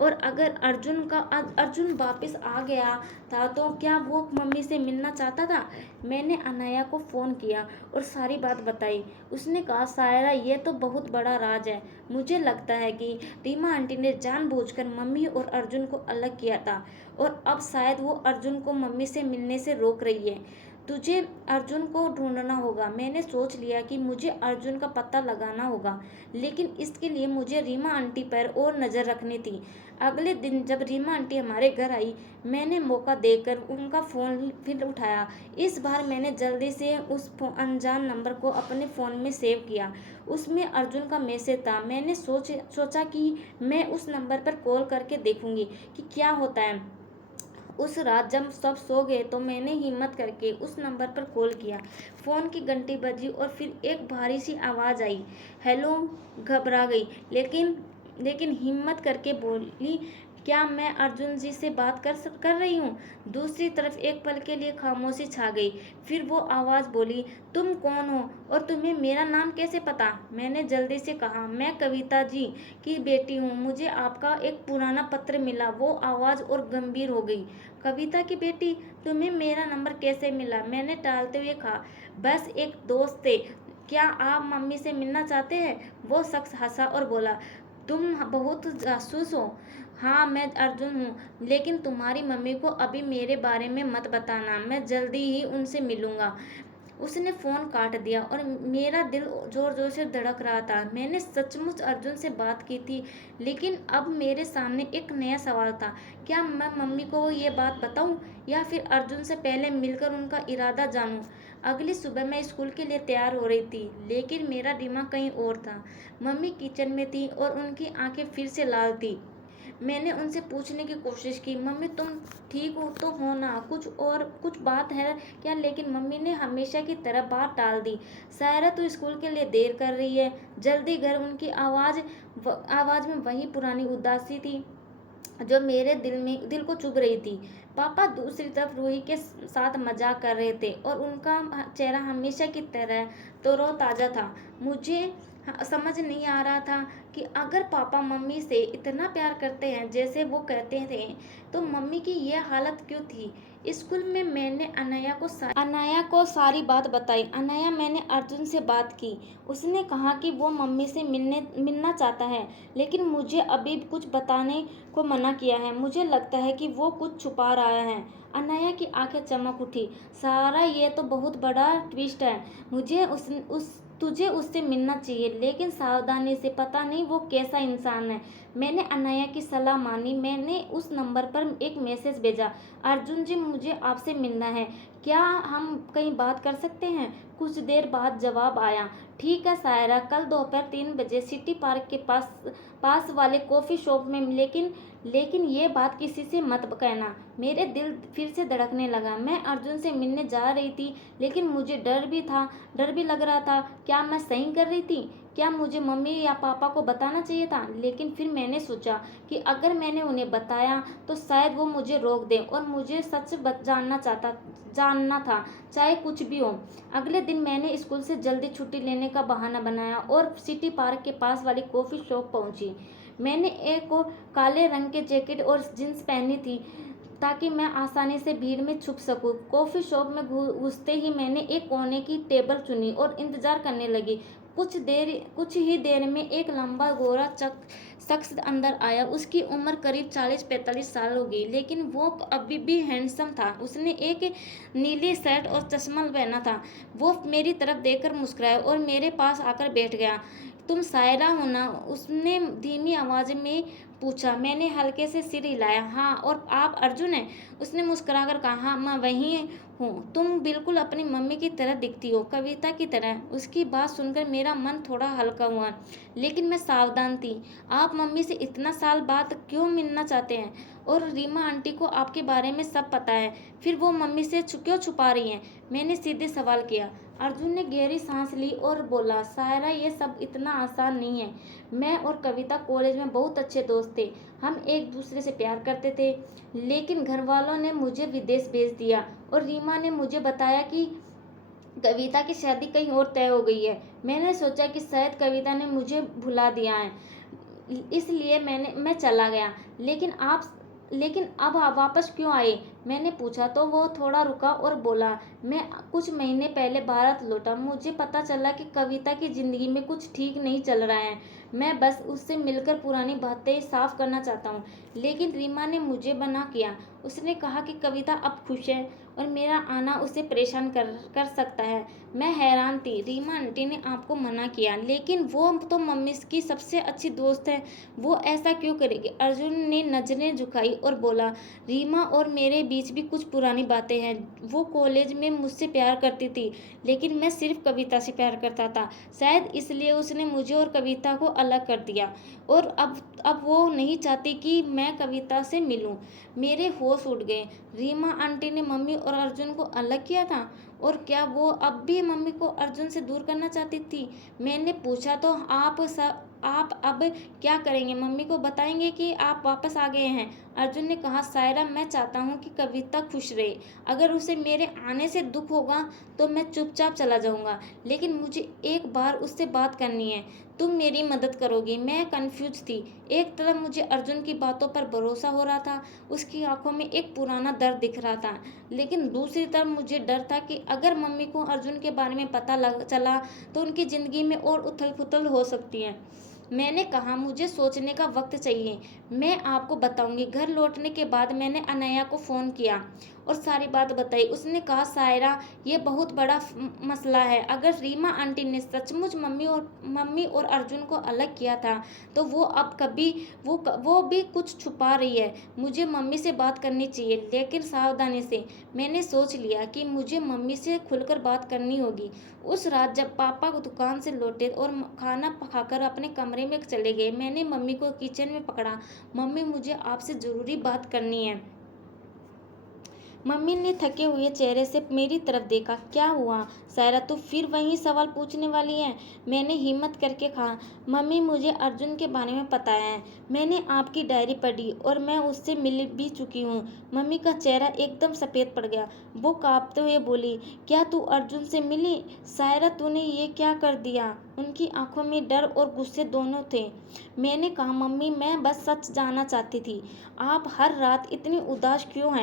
और अगर अर्जुन वापस आ गया था तो क्या वो मम्मी से मिलना चाहता था? मैंने अनाया को फ़ोन किया और सारी बात बताई। उसने कहा, सायरा, ये तो बहुत बड़ा राज है। मुझे लगता है कि रीमा आंटी ने जानबूझकर मम्मी और अर्जुन को अलग किया था और अब शायद वो अर्जुन को मम्मी से मिलने से रोक रही है। तुझे अर्जुन को ढूंढना होगा। मैंने सोच लिया कि मुझे अर्जुन का पता लगाना होगा, लेकिन इसके लिए मुझे रीमा आंटी पर और नज़र रखनी थी। अगले दिन जब रीमा आंटी हमारे घर आई, मैंने मौका देकर उनका फ़ोन फिर उठाया। इस बार मैंने जल्दी से उस अनजान नंबर को अपने फ़ोन में सेव किया। उसमें अर्जुन का मैसेज था। मैंने सोचा कि मैं उस नंबर पर कॉल करके देखूंगी कि क्या होता है। उस रात जब सब सो गए तो मैंने हिम्मत करके उस नंबर पर कॉल किया। फ़ोन की घंटी बजी और फिर एक भारी सी आवाज़ आई, हेलो। घबरा गई, लेकिन लेकिन हिम्मत करके बोली, क्या मैं अर्जुन जी से बात कर रही हूँ? दूसरी तरफ एक पल के लिए खामोशी छा गई। फिर वो आवाज़ बोली, तुम कौन हो और तुम्हें मेरा नाम कैसे पता? मैंने जल्दी से कहा, मैं कविता जी की बेटी हूँ। मुझे आपका एक पुराना पत्र मिला। वो आवाज़ और गंभीर हो गई। कविता की बेटी, तुम्हें मेरा नंबर कैसे मिला? मैंने टालते हुए कहा, बस एक दोस्त थे। क्या आप मम्मी से मिलना चाहते हैं? वो शख्स हंसा और बोला, तुम बहुत जासूस हो। हाँ, मैं अर्जुन हूँ, लेकिन तुम्हारी मम्मी को अभी मेरे बारे में मत बताना। मैं जल्दी ही उनसे मिलूंगा। उसने फ़ोन काट दिया और मेरा दिल ज़ोर ज़ोर से धड़क रहा था। मैंने सचमुच अर्जुन से बात की थी, लेकिन अब मेरे सामने एक नया सवाल था। क्या मैं मम्मी को ये बात बताऊं या फिर अर्जुन से पहले मिलकर उनका इरादा जानूं? अगली सुबह मैं स्कूल के लिए तैयार हो रही थी, लेकिन मेरा दिमाग कहीं और था। मम्मी किचन में थी और उनकी आंखें फिर से लाल थी। मैंने उनसे पूछने की कोशिश की, मम्मी तुम ठीक हो तो हो ना? कुछ बात है क्या? लेकिन मम्मी ने हमेशा की तरह बात टाल दी। सायरा, तू स्कूल के लिए देर कर रही है, जल्दी घर। उनकी आवाज़ में वही पुरानी उदासी थी जो मेरे दिल को चुभ रही थी। पापा दूसरी तरफ रूही के साथ मजाक कर रहे थे और उनका चेहरा हमेशा की तरह तरोताज़ा था। मुझे समझ नहीं आ रहा था कि अगर पापा मम्मी से इतना प्यार करते हैं जैसे वो कहते थे, तो मम्मी की ये हालत क्यों थी? स्कूल में मैंने अनाया को सारी बात बताई। अनाया, मैंने अर्जुन से बात की। उसने कहा कि वो मम्मी से मिलना चाहता है, लेकिन मुझे अभी कुछ बताने को मना किया है। मुझे लगता है कि वो कुछ छुपा रहा है। अनाया की आंखें चमक उठी। सारा, ये तो बहुत बड़ा ट्विस्ट है। तुझे उससे मिलना चाहिए, लेकिन सावधानी से। पता नहीं वो कैसा इंसान है। मैंने अनाया की सलाह मानी। मैंने उस नंबर पर एक मैसेज भेजा, अर्जुन जी, मुझे आपसे मिलना है। क्या हम कहीं बात कर सकते हैं? कुछ देर बाद जवाब आया, ठीक है सायरा, कल दोपहर 3 बजे सिटी पार्क के पास वाले कॉफ़ी शॉप में। लेकिन ये बात किसी से मत कहना। मेरे दिल फिर से धड़कने लगा। मैं अर्जुन से मिलने जा रही थी, लेकिन मुझे डर भी लग रहा था। क्या मैं सही कर रही थी? क्या मुझे मम्मी या पापा को बताना चाहिए था? लेकिन फिर मैंने सोचा कि अगर मैंने उन्हें बताया तो शायद वो मुझे रोक दें, और मुझे सच जानना था, चाहे कुछ भी हो। अगले दिन मैंने स्कूल से जल्दी छुट्टी लेने का बहाना बनाया और सिटी पार्क के पास वाली कॉफ़ी शॉप पहुंची। मैंने एक को काले रंग के जैकेट और जींस पहनी थी ताकि मैं आसानी से भीड़ में छुप सकूं। कॉफ़ी शॉप में घुसते ही मैंने एक कोने की टेबल चुनी और इंतज़ार करने लगी। कुछ ही देर में एक लंबा गोरा शख्स अंदर आया। उसकी उम्र करीब 40-45 साल होगी, लेकिन वो अभी भी हैंडसम था। उसने एक नीली शर्ट और चश्मा पहना था। वो मेरी तरफ देखकर मुस्कुराया और मेरे पास आकर बैठ गया। तुम सायरा हो ना? उसने धीमी आवाज़ में पूछा। मैंने हल्के से सिर हिलाया। हाँ, और आप अर्जुन हैं? उसने मुस्कुराकर कहा। हाँ, मैं वही हूँ। तुम बिल्कुल अपनी मम्मी की तरह दिखती हो, कविता की तरह। उसकी बात सुनकर मेरा मन थोड़ा हल्का हुआ, लेकिन मैं सावधान थी। आप मम्मी से इतना साल बाद क्यों मिलना चाहते हैं? और रीमा आंटी को आपके बारे में सब पता है, फिर वो मम्मी से क्यों छुपा रही हैं? मैंने सीधे सवाल किया। अर्जुन ने गहरी सांस ली और बोला, सायरा, ये सब इतना आसान नहीं है। मैं और कविता कॉलेज में बहुत अच्छे दोस्त थे। हम एक दूसरे से प्यार करते थे, लेकिन घर वालों ने मुझे विदेश भेज दिया और रीमा ने मुझे बताया कि कविता की शादी कहीं और तय हो गई है। मैंने सोचा कि शायद कविता ने मुझे भुला दिया है, इसलिए मैं चला गया। लेकिन अब आप वापस क्यों आए? मैंने पूछा तो वो थोड़ा रुका और बोला, मैं कुछ महीने पहले भारत लौटा। मुझे पता चला कि कविता की ज़िंदगी में कुछ ठीक नहीं चल रहा है। मैं बस उससे मिलकर पुरानी बातें साफ करना चाहता हूँ। लेकिन रीमा ने मुझे मना किया। उसने कहा कि कविता अब खुश है और मेरा आना उसे परेशान कर सकता है। मैं हैरान थी। रीमा आंटी ने आपको मना किया, लेकिन वो तो मम्मी की सबसे अच्छी दोस्त है, वो ऐसा क्यों करेगी? अर्जुन ने नज़रें झुकाई और बोला, रीमा और मेरे बीच भी कुछ पुरानी बातें हैं। वो कॉलेज में मुझसे प्यार करती थी, लेकिन मैं सिर्फ कविता से प्यार करता था। शायद इसलिए उसने मुझे और कविता को अलग कर दिया, और अब वो नहीं चाहती कि मैं कविता से मिलूं। मेरे होश उड़ गए। रीमा आंटी ने मम्मी और अर्जुन को अलग किया था, और क्या वो अब भी मम्मी को अर्जुन से दूर करना चाहती थी? मैंने पूछा, तो आप अब क्या करेंगे? मम्मी को बताएंगे कि आप वापस आ गए हैं? अर्जुन ने कहा, सायरा, मैं चाहता हूँ कि कविता खुश रहे। अगर उसे मेरे आने से दुख होगा तो मैं चुपचाप चला जाऊँगा, लेकिन मुझे एक बार उससे बात करनी है। तुम मेरी मदद करोगी? मैं कंफ्यूज थी। एक तरफ मुझे अर्जुन की बातों पर भरोसा हो रहा था, उसकी आंखों में एक पुराना दर्द दिख रहा था, लेकिन दूसरी तरफ मुझे डर था कि अगर मम्मी को अर्जुन के बारे में पता चला तो उनकी ज़िंदगी में और उथल पुथल हो सकती है। मैंने कहा, मुझे सोचने का वक्त चाहिए, मैं आपको बताऊंगी। घर लौटने के बाद मैंने अनया को फ़ोन किया और सारी बात बताई। उसने कहा, सायरा, ये बहुत बड़ा मसला है। अगर रीमा आंटी ने सचमुच मम्मी और अर्जुन को अलग किया था, तो वो अब कभी वो भी कुछ छुपा रही है। मुझे मम्मी से बात करनी चाहिए, लेकिन सावधानी से। मैंने सोच लिया कि मुझे मम्मी से खुलकर बात करनी होगी। उस रात जब पापा दुकान से लौटे और खाना खाकर अपने कमरे में चले गए, मैंने मम्मी को किचन में पकड़ा। मम्मी, मुझे आपसे ज़रूरी बात करनी है। मम्मी ने थके हुए चेहरे से मेरी तरफ देखा। क्या हुआ सायरा, तू फिर वही सवाल पूछने वाली है? मैंने हिम्मत करके कहा, मम्मी, मुझे अर्जुन के बारे में पता है। मैंने आपकी डायरी पढ़ी और मैं उससे मिल भी चुकी हूँ। मम्मी का चेहरा एकदम सफ़ेद पड़ गया। वो कांपते हुए बोली, क्या तू अर्जुन से मिली? सायरा, तूने ये क्या कर दिया? उनकी आंखों में डर और गुस्से दोनों थे। मैंने कहा, मम्मी, मैं बस सच जानना चाहती थी। आप हर रात इतनी उदास क्यों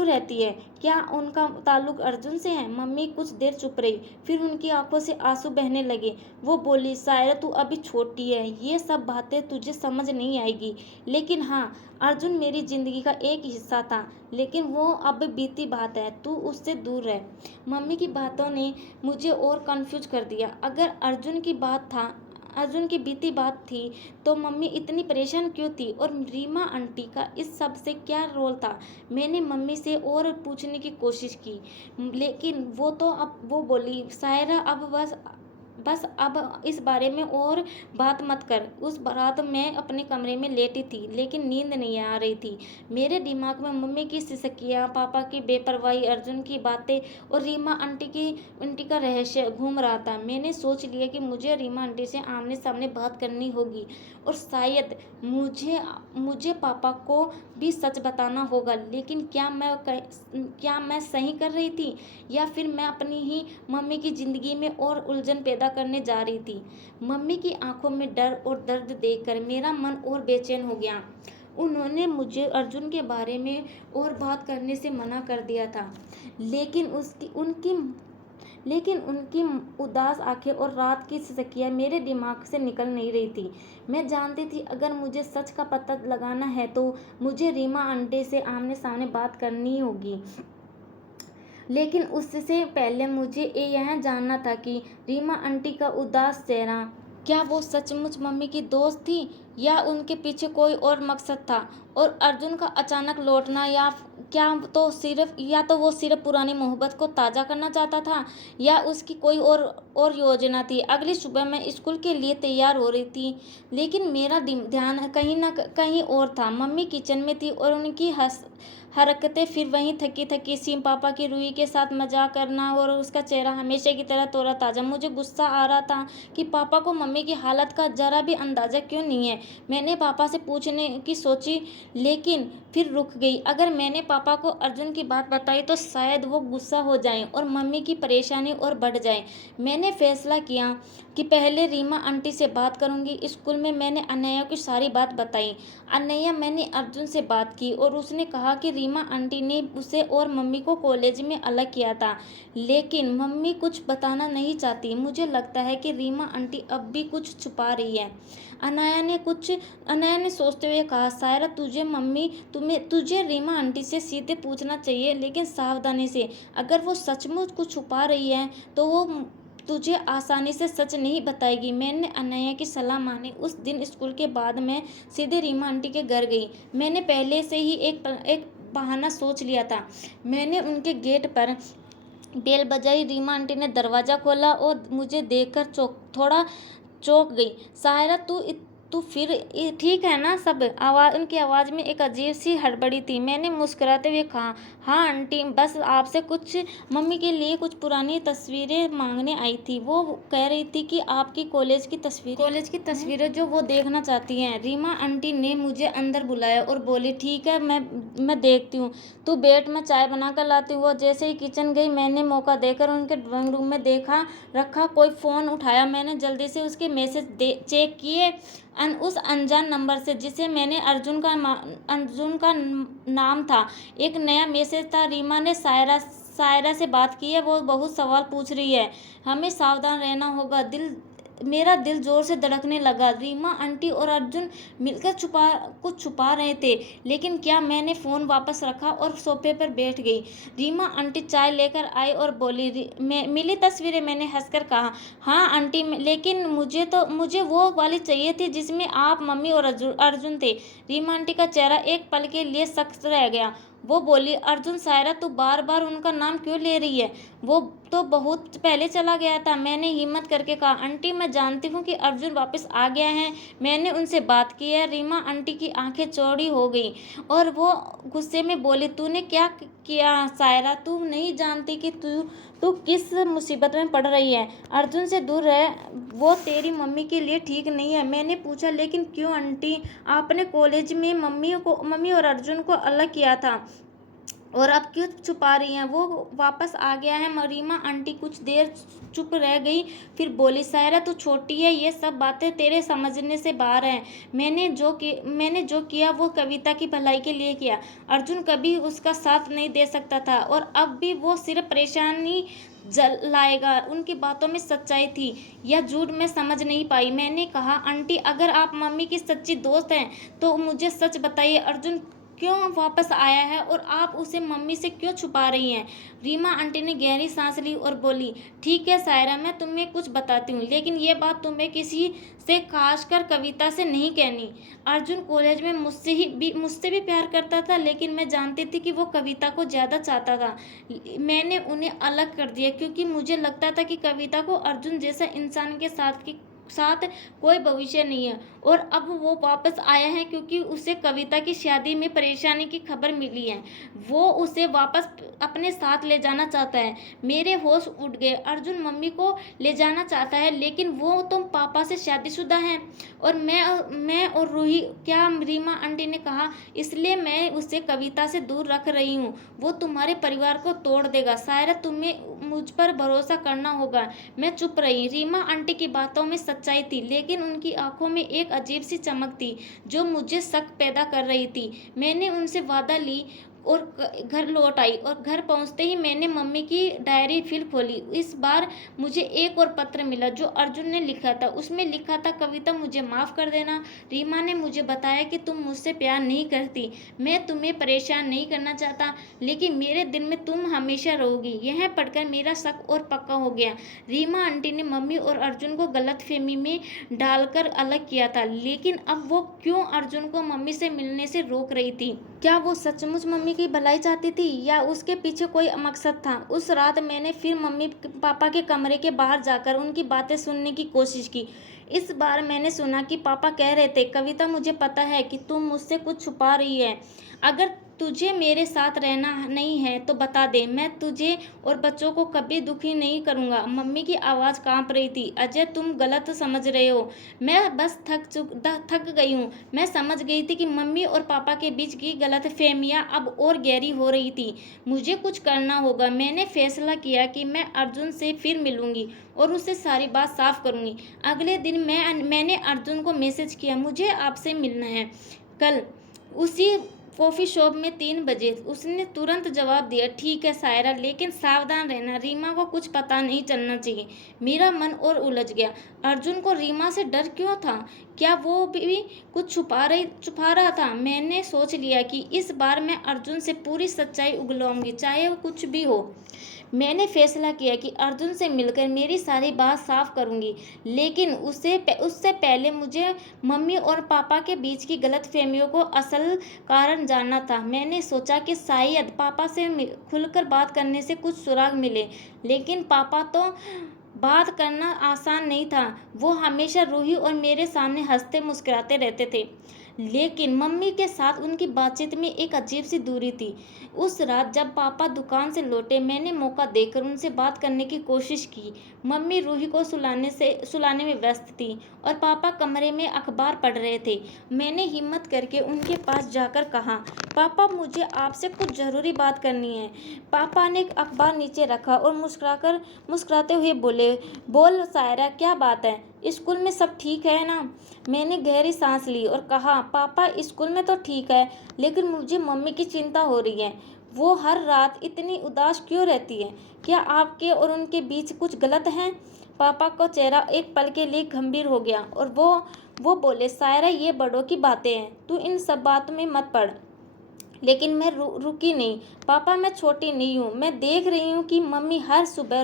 रहती है? क्या उनका ताल्लुक अर्जुन से है? मम्मी कुछ देर चुप रही, फिर उनकी आंखों से आंसू बहने लगे। वो बोली, सायरा, तू अभी छोटी है, ये सब बातें तुझे समझ नहीं आएगी, लेकिन हाँ, अर्जुन मेरी ज़िंदगी का एक हिस्सा था, लेकिन वो अब बीती बात है। तू उससे दूर रह। मम्मी की बातों ने मुझे और कंफ्यूज कर दिया। अगर अर्जुन की बीती बात थी, तो मम्मी इतनी परेशान क्यों थी? और रीमा आंटी का इस सब से क्या रोल था? मैंने मम्मी से और पूछने की कोशिश की, लेकिन वो बोली, सायरा, अब बस बस अब इस बारे में और बात मत कर। उस रात मैं अपने कमरे में लेटी थी, लेकिन नींद नहीं आ रही थी। मेरे दिमाग में मम्मी की सिसकियाँ, पापा की बेपरवाही, अर्जुन की बातें और रीमा आंटी का रहस्य घूम रहा था। मैंने सोच लिया कि मुझे रीमा आंटी से आमने सामने बात करनी होगी और शायद मुझे मुझे पापा को भी सच बताना होगा। लेकिन क्या मैं सही कर रही थी, या फिर मैं अपनी ही मम्मी की ज़िंदगी में और उलझन पैदा करने जा रही थी। मम्मी की आंखों में डर और दर्द देखकर मेरा मन और बेचैन हो गया। उन्होंने मुझे अर्जुन के बारे में और बात करने से मना कर दिया था, लेकिन उनकी उदास आंखें और रात की सिसकियाँ मेरे दिमाग से निकल नहीं रही थी। मैं जानती थी अगर मुझे सच का पता लगाना है तो मुझे रीमा आंटी से आमने सामने बात करनी होगी। लेकिन उससे पहले मुझे यह जानना था कि रीमा आंटी का उदास चेहरा, क्या वो सचमुच मम्मी की दोस्त थी या उनके पीछे कोई और मकसद था? और अर्जुन का अचानक लौटना, या तो वो सिर्फ पुरानी मोहब्बत को ताज़ा करना चाहता था, या उसकी कोई और योजना थी। अगली सुबह मैं स्कूल के लिए तैयार हो रही थी, लेकिन मेरा ध्यान कहीं न कहीं और था। मम्मी किचन में थी और उनकी हरकतें फिर वहीं थकी थकी सी, पापा की रूही के साथ मजाक करना और उसका चेहरा हमेशा की तरह तोरा ताज़ा। मुझे गुस्सा आ रहा था कि पापा को मम्मी की हालत का जरा भी अंदाज़ा क्यों नहीं है। मैंने पापा से पूछने की सोची, लेकिन फिर रुक गई। अगर मैंने पापा को अर्जुन की बात बताई तो शायद वो गुस्सा हो जाएं और मम्मी की परेशानी और बढ़ जाए। मैंने फैसला किया कि पहले रीमा आंटी से बात करूंगी। स्कूल में मैंने अनैया की सारी बात बताई। अनैया, मैंने अर्जुन से बात की और उसने कहा कि रीमा आंटी ने उसे और मम्मी को कॉलेज में अलग किया था, लेकिन मम्मी कुछ बताना नहीं चाहती। मुझे लगता है कि रीमा आंटी अब भी कुछ छुपा रही है। अनया ने सोचते हुए कहा, सायरा, तुझे रीमा आंटी से सीधे पूछना चाहिए, लेकिन सावधानी से। अगर वो सचमुच कुछ छुपा रही है तो वो तुझे आसानी से सच नहीं बताएगी। मैंने अनया की सलाह मानी। उस दिन स्कूल के बाद मैं सीधे रीमा आंटी के घर गई। मैंने पहले से ही एक बहाना सोच लिया था। मैंने उनके गेट पर बेल बजाई। रीमा आंटी ने दरवाज़ा खोला और मुझे देखकर थोड़ा चौंक गई। सायरा, तू फिर ठीक है ना सब? उनकी आवाज़ में एक अजीब सी हड़बड़ी थी। मैंने मुस्कुराते हुए कहा, हाँ आंटी, बस आपसे मम्मी के लिए कुछ पुरानी तस्वीरें मांगने आई थी। वो कह रही थी कि आपकी कॉलेज की तस्वीरें जो वो देखना चाहती हैं। रीमा आंटी ने मुझे अंदर बुलाया और बोली, ठीक है, मैं देखती हूँ। तू बैठ, मैं चाय बना कर लाती हूँ। वो जैसे ही किचन गई, मैंने मौका देकर उनके ड्राइंग रूम में रखा कोई फ़ोन उठाया। मैंने जल्दी से उसके मैसेज चेक किए। उस अनजान नंबर से, जिसे मैंने अर्जुन का नाम था, एक नया मैसेज था। रीमा ने सायरा से बात की है, वो बहुत सवाल पूछ रही है, हमें सावधान रहना होगा। मेरा दिल जोर से धड़कने लगा। रीमा आंटी और अर्जुन मिलकर कुछ छुपा रहे थे, लेकिन क्या? मैंने फ़ोन वापस रखा और सोफे पर बैठ गई। रीमा आंटी चाय लेकर आई और बोली, मिली तस्वीरें? मैंने हंसकर कहा, हाँ आंटी, लेकिन मुझे वो वाली चाहिए थी जिसमें आप, मम्मी और अर्जुन थे। रीमा आंटी का चेहरा एक पल के लिए सख्त रह गया। वो बोली, अर्जुन, सायरा, तू बार बार उनका नाम क्यों ले रही है? वो तो बहुत पहले चला गया था। मैंने हिम्मत करके कहा, आंटी, मैं जानती हूँ कि अर्जुन वापस आ गया है। मैंने उनसे बात की है। रीमा आंटी की आंखें चौड़ी हो गई और वो गुस्से में बोली, तूने क्या किया सायरा? तू नहीं जानती कि तू किस मुसीबत में पड़ रही है। अर्जुन से दूर रह, वो तेरी मम्मी के लिए ठीक नहीं है। मैंने पूछा, लेकिन क्यों आंटी? आपने कॉलेज में मम्मी और अर्जुन को अलग किया था, और अब क्यों छुपा रही हैं? वो वापस आ गया है। रीमा आंटी कुछ देर चुप रह गई, फिर बोली, सायरा, तू छोटी है, ये सब बातें तेरे समझने से बाहर हैं। मैंने जो किया वो कविता की भलाई के लिए किया। अर्जुन कभी उसका साथ नहीं दे सकता था, और अब भी वो सिर्फ परेशानी लाएगा। उनकी बातों में सच्चाई थी या झूठ, मैं समझ नहीं पाई। मैंने कहा, आंटी, अगर आप मम्मी की सच्ची दोस्त हैं तो मुझे सच बताइए, अर्जुन क्यों वापस आया है और आप उसे मम्मी से क्यों छुपा रही हैं? रीमा आंटी ने गहरी सांस ली और बोली, ठीक है सायरा, मैं तुम्हें कुछ बताती हूँ, लेकिन ये बात तुम्हें किसी से, खासकर कविता से नहीं कहनी। अर्जुन कॉलेज में मुझसे भी प्यार करता था, लेकिन मैं जानती थी कि वो कविता को ज़्यादा चाहता था। मैंने उन्हें अलग कर दिया क्योंकि मुझे लगता था कि कविता को अर्जुन जैसा इंसान के साथ कोई भविष्य नहीं है। और अब वो वापस आया है क्योंकि उसे कविता की शादी में परेशानी की खबर मिली है। वो उसे वापस अपने साथ ले जाना चाहता है। मेरे होश उड़ गए। अर्जुन मम्मी को ले जाना चाहता है, लेकिन वो तुम पापा से शादीशुदा हैं और मैं और रूही, क्या रीमा आंटी ने कहा, इसलिए मैं उसे कविता से दूर रख रही हूँ। वो तुम्हारे परिवार को तोड़ देगा। सायरा, तुम्हें मुझ पर भरोसा करना होगा। मैं चुप रही। रीमा आंटी की बातों में सच्चाई थी, लेकिन उनकी आंखों में एक अजीब सी चमक थी जो मुझे शक पैदा कर रही थी। मैंने उनसे वादा ली और घर लौट आई, और घर पहुंचते ही मैंने मम्मी की डायरी फिर खोली। इस बार मुझे एक और पत्र मिला जो अर्जुन ने लिखा था। उसमें लिखा था, कविता, मुझे माफ़ कर देना। रीमा ने मुझे बताया कि तुम मुझसे प्यार नहीं करती। मैं तुम्हें परेशान नहीं करना चाहता, लेकिन मेरे दिल में तुम हमेशा रहोगी। यह पढ़कर मेरा शक और पक्का हो गया। रीमा आंटी ने मम्मी और अर्जुन को गलतफहमी में डालकर अलग किया था, लेकिन अब वो क्यों अर्जुन को मम्मी से मिलने से रोक रही थी? क्या वो सचमुच मम्मी की भलाई चाहती थी या उसके पीछे कोई मकसद था? उस रात मैंने फिर मम्मी पापा के कमरे के बाहर जाकर उनकी बातें सुनने की कोशिश की। इस बार मैंने सुना कि पापा कह रहे थे, कविता, मुझे पता है कि तुम मुझसे कुछ छुपा रही है। अगर तुझे मेरे साथ रहना नहीं है तो बता दे, मैं तुझे और बच्चों को कभी दुखी नहीं करूँगा। मम्मी की आवाज़ कांप रही थी। अजय, तुम गलत समझ रहे हो। मैं बस थक गई हूँ। मैं समझ गई थी कि मम्मी और पापा के बीच की गलतफहमियाँ अब और गहरी हो रही थी। मुझे कुछ करना होगा। मैंने फैसला किया कि मैं अर्जुन से फिर मिलूंगी और उससे सारी बात साफ करूंगी। अगले दिन मैंने अर्जुन को मैसेज किया, मुझे आपसे मिलना है कल उसी कॉफ़ी शॉप में 3 बजे। उसने तुरंत जवाब दिया, ठीक है सायरा, लेकिन सावधान रहना, रीमा को कुछ पता नहीं चलना चाहिए। मेरा मन और उलझ गया। अर्जुन को रीमा से डर क्यों था? क्या वो भी कुछ छुपा रहा था? मैंने सोच लिया कि इस बार मैं अर्जुन से पूरी सच्चाई उगलवाऊंगी, चाहे वो कुछ भी हो। मैंने फैसला किया कि अर्जुन से मिलकर मेरी सारी बात साफ करूंगी, लेकिन उससे पहले मुझे मम्मी और पापा के बीच की गलतफहमियों को असल कारण जानना था। मैंने सोचा कि शायद पापा से खुलकर बात करने से कुछ सुराग मिले, लेकिन पापा तो बात करना आसान नहीं था। वो हमेशा रूही और मेरे सामने हंसते मुस्कुराते रहते थे, लेकिन मम्मी के साथ उनकी बातचीत में एक अजीब सी दूरी थी। उस रात जब पापा दुकान से लौटे, मैंने मौका देखकर उनसे बात करने की कोशिश की। मम्मी रूही को सुलाने में व्यस्त थी और पापा कमरे में अखबार पढ़ रहे थे। मैंने हिम्मत करके उनके पास जाकर कहा, पापा, मुझे आपसे कुछ ज़रूरी बात करनी है। पापा ने अखबार नीचे रखा और मुस्कुराते हुए बोले, बोल सायरा, क्या बात है? स्कूल में सब ठीक है ना? मैंने गहरी सांस ली और कहा, पापा, स्कूल में तो ठीक है, लेकिन मुझे मम्मी की चिंता हो रही है। वो हर रात इतनी उदास क्यों रहती है? क्या आपके और उनके बीच कुछ गलत है? पापा का चेहरा एक पल के लिए गंभीर हो गया और वो बोले, सायरा, ये बड़ों की बातें हैं, तू इन सब बातों में मत पड़। लेकिन मैं रुकी नहीं। पापा, मैं छोटी नहीं हूँ। मैं देख रही हूँ कि मम्मी हर सुबह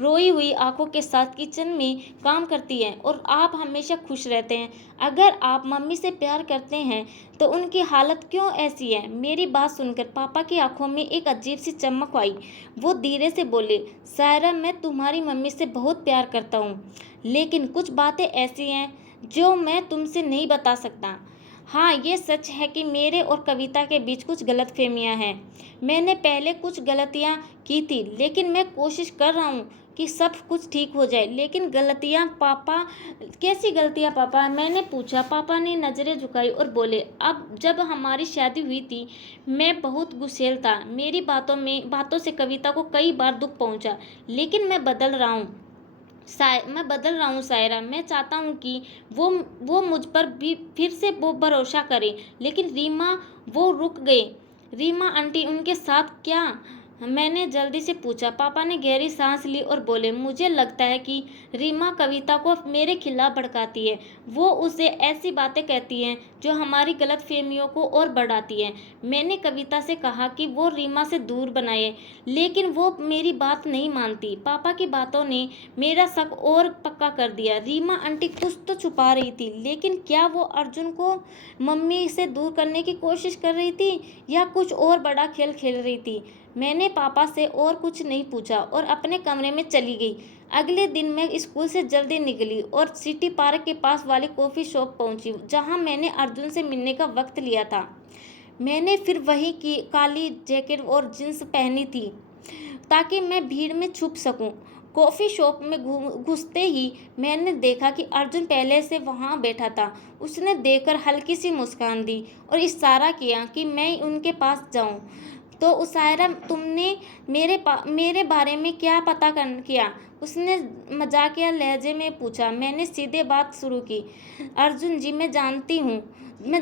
रोई हुई आंखों के साथ किचन में काम करती है और आप हमेशा खुश रहते हैं। अगर आप मम्मी से प्यार करते हैं तो उनकी हालत क्यों ऐसी है? मेरी बात सुनकर पापा की आंखों में एक अजीब सी चमक आई। वो धीरे से बोले, सायरा, मैं तुम्हारी मम्मी से बहुत प्यार करता हूँ, लेकिन कुछ बातें ऐसी हैं जो मैं तुमसे नहीं बता सकता। हाँ, ये सच है कि मेरे और कविता के बीच कुछ गलतफहमियां हैं। मैंने पहले कुछ गलतियां की थी, लेकिन मैं कोशिश कर रहा हूँ कि सब कुछ ठीक हो जाए। लेकिन गलतियां पापा? कैसी गलतियां पापा? मैंने पूछा। पापा ने नज़रें झुकाई और बोले, अब जब हमारी शादी हुई थी, मैं बहुत गुस्सैल था। मेरी बातों से कविता को कई बार दुख पहुँचा, लेकिन मैं बदल रहा हूँ सायरा। मैं चाहता हूँ कि वो मुझ पर भी फिर से वो भरोसा करे। लेकिन रीमा, वो रुक गए। रीमा आंटी, उनके साथ क्या मैंने जल्दी से पूछा। पापा ने गहरी सांस ली और बोले, मुझे लगता है कि रीमा कविता को मेरे खिलाफ भड़काती है। वो उसे ऐसी बातें कहती है जो हमारी गलतफहमियों को और बढ़ाती है। मैंने कविता से कहा कि वो रीमा से दूर बनाए, लेकिन वो मेरी बात नहीं मानती। पापा की बातों ने मेरा शक और पक्का कर दिया। रीमा आंटी कुछ तो छुपा रही थी, लेकिन क्या वो अर्जुन को मम्मी से दूर करने की कोशिश कर रही थी या कुछ और बड़ा खेल खेल रही थी? मैंने पापा से और कुछ नहीं पूछा और अपने कमरे में चली गई। अगले दिन मैं स्कूल से जल्दी निकली और सिटी पार्क के पास वाली कॉफ़ी शॉप पहुंची, जहां मैंने अर्जुन से मिलने का वक्त लिया था। मैंने फिर वही की काली जैकेट और जींस पहनी थी ताकि मैं भीड़ में छुप सकूं। कॉफ़ी शॉप में घुसते ही मैंने देखा कि अर्जुन पहले से वहां बैठा था। उसने देखकर हल्की सी मुस्कान दी और इशारा किया कि मैं उनके पास जाऊं। तो उसायरा, तुमने मेरे बारे में क्या पता कर किया? उसने मजाकिया लहजे में पूछा। मैंने सीधे बात शुरू की। अर्जुन जी, मैं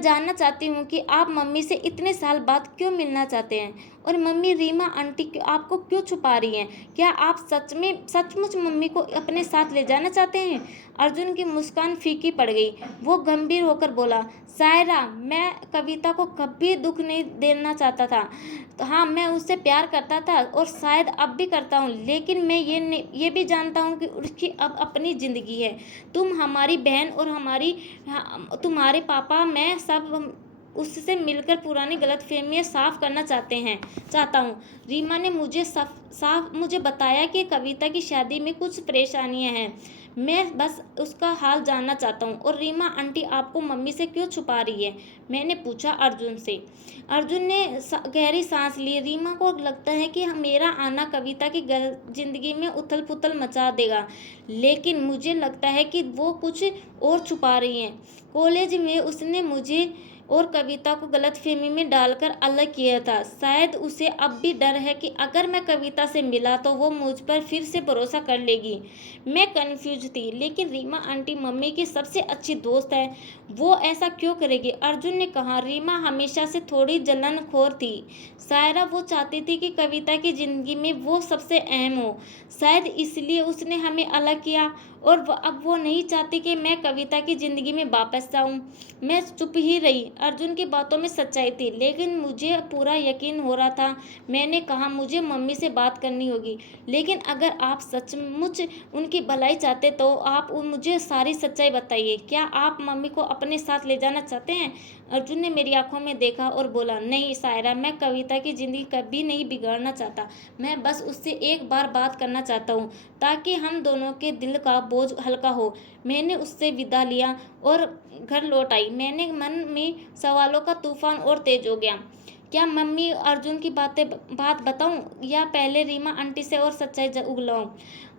जानना चाहती हूँ कि आप मम्मी से इतने साल बाद क्यों मिलना चाहते हैं, और मम्मी रीमा आंटी आपको क्यों छुपा रही हैं? क्या आप सचमुच मम्मी को अपने साथ ले जाना चाहते हैं? अर्जुन की मुस्कान फीकी पड़ गई। वो गंभीर होकर बोला, सायरा, मैं कविता को कभी दुख नहीं देना चाहता था। तो हाँ, मैं उससे प्यार करता था और शायद अब भी करता हूँ, लेकिन मैं ये भी जानता हूँ कि उसकी अब अपनी ज़िंदगी है। तुम हमारी बहन और तुम्हारे पापा, मैं सब उससे मिलकर पुरानी गलतफहमियां साफ करना चाहता हूँ। रीमा ने मुझे बताया कि कविता की शादी में कुछ परेशानियां हैं। मैं बस उसका हाल जानना चाहता हूँ। और रीमा आंटी आपको मम्मी से क्यों छुपा रही है? मैंने पूछा अर्जुन से। अर्जुन ने गहरी सांस ली। रीमा को लगता है कि मेरा आना कविता की जिंदगी में उथल पुथल मचा देगा, लेकिन मुझे लगता है कि वो कुछ और छुपा रही है। कॉलेज में उसने मुझे और कविता को गलतफहमी में डालकर अलग किया था। शायद उसे अब भी डर है कि अगर मैं कविता से मिला तो वो मुझ पर फिर से भरोसा कर लेगी। मैं कंफ्यूज थी, लेकिन रीमा आंटी मम्मी की सबसे अच्छी दोस्त है, वो ऐसा क्यों करेगी? अर्जुन ने कहा, रीमा हमेशा से थोड़ी जलनखोर थी सायरा। वो चाहती थी कि कविता की जिंदगी में वो सबसे अहम हो। शायद इसलिए उसने हमें अलग किया, और अब वो नहीं चाहती कि मैं कविता की ज़िंदगी में वापस जाऊं। मैं चुप ही रही। अर्जुन की बातों में सच्चाई थी, लेकिन मुझे पूरा यकीन हो रहा था। मैंने कहा, मुझे मम्मी से बात करनी होगी, लेकिन अगर आप सचमुच उनकी भलाई चाहते तो आप मुझे सारी सच्चाई बताइए। क्या आप मम्मी को अपने साथ ले जाना चाहते हैं? अर्जुन ने मेरी आंखों में देखा और बोला, नहीं सायरा, मैं कविता की ज़िंदगी कभी नहीं बिगाड़ना चाहता। मैं बस उससे एक बार बात करना चाहता हूँ, ताकि हम दोनों के दिल का बोझ हल्का हो। मैंने उससे विदा लिया और घर लौट आई। मैंने मन में सवालों का तूफान और तेज हो गया। क्या मम्मी अर्जुन की बात बताऊं या पहले रीमा आंटी से और सच्चाई उगलाऊं?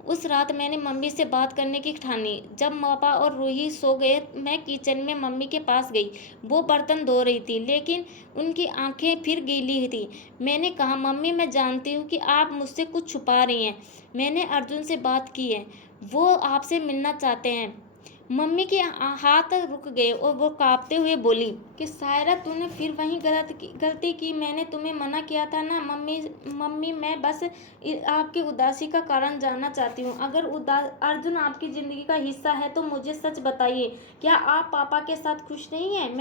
उस रात मैंने मम्मी से बात करने की ठानी। जब पापा और रूही सो गए, मैं किचन में मम्मी के पास गई। वो बर्तन धो रही थी, लेकिन उनकी आंखें फिर गीली थी। मैंने कहा, मम्मी, मैं जानती हूँ कि आप मुझसे कुछ छुपा रही हैं। मैंने अर्जुन से बात की है, वो आपसे मिलना चाहते हैं। मम्मी के हाथ रुक गए और वो कांपते हुए बोली कि सायरा, तूने फिर वही गलती की। मैंने तुम्हें मना किया था ना। मम्मी, मैं बस आपकी उदासी का कारण जानना चाहती हूँ। अगर अर्जुन आपकी ज़िंदगी का हिस्सा है तो मुझे सच बताइए, क्या आप पापा के साथ खुश नहीं हैं?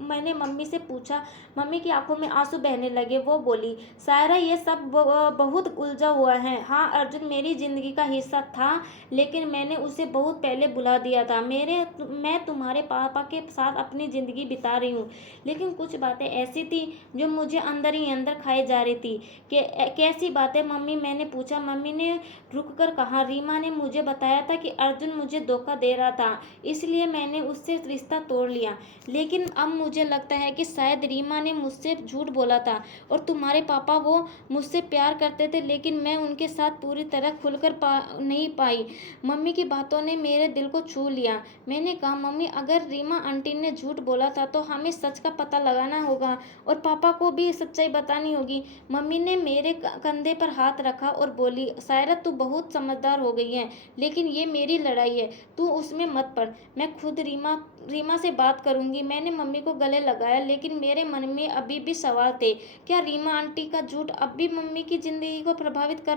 मैंने मम्मी से पूछा। मम्मी की आंखों में आंसू बहने लगे। वो बोली, सायरा, ये सब बहुत उलझा हुआ है। हाँ, अर्जुन मेरी ज़िंदगी का हिस्सा था, लेकिन मैंने उसे बहुत पहले बुला दिया था। मैं तुम्हारे पापा के साथ अपनी ज़िंदगी बिता रही हूँ, लेकिन कुछ बातें ऐसी थी जो मुझे अंदर ही अंदर खाई जा रही थी। कैसी बातें मम्मी? मैंने पूछा। मम्मी ने रुककर कहा, रीमा ने मुझे बताया था कि अर्जुन मुझे धोखा दे रहा था, इसलिए मैंने उससे रिश्ता तोड़ लिया। लेकिन अब मुझे लगता है कि शायद रीमा ने मुझसे झूठ बोला था, और तुम्हारे पापा, वो मुझसे प्यार करते थे, लेकिन मैं उनके साथ पूरी तरह खुलकर नहीं पाई। मम्मी की बातों ने मेरे दिल दिल को छू लिया। मैंने कहा, मम्मी, अगर रीमा आंटी ने झूठ बोला था तो हमें सच का पता लगाना होगा और पापा को भी सच्चाई बतानी होगी। मम्मी ने मेरे कंधे पर हाथ रखा और बोली, सायरा, तू बहुत समझदार हो गई है, लेकिन ये मेरी लड़ाई है, तू उसमें मत पड़। मैं खुद रीमा रीमा से बात करूंगी। मैंने मम्मी को गले लगाया, लेकिन मेरे मन में अभी भी सवाल थे। क्या रीमा आंटी का झूठ अब भी मम्मी की जिंदगी को प्रभावित कर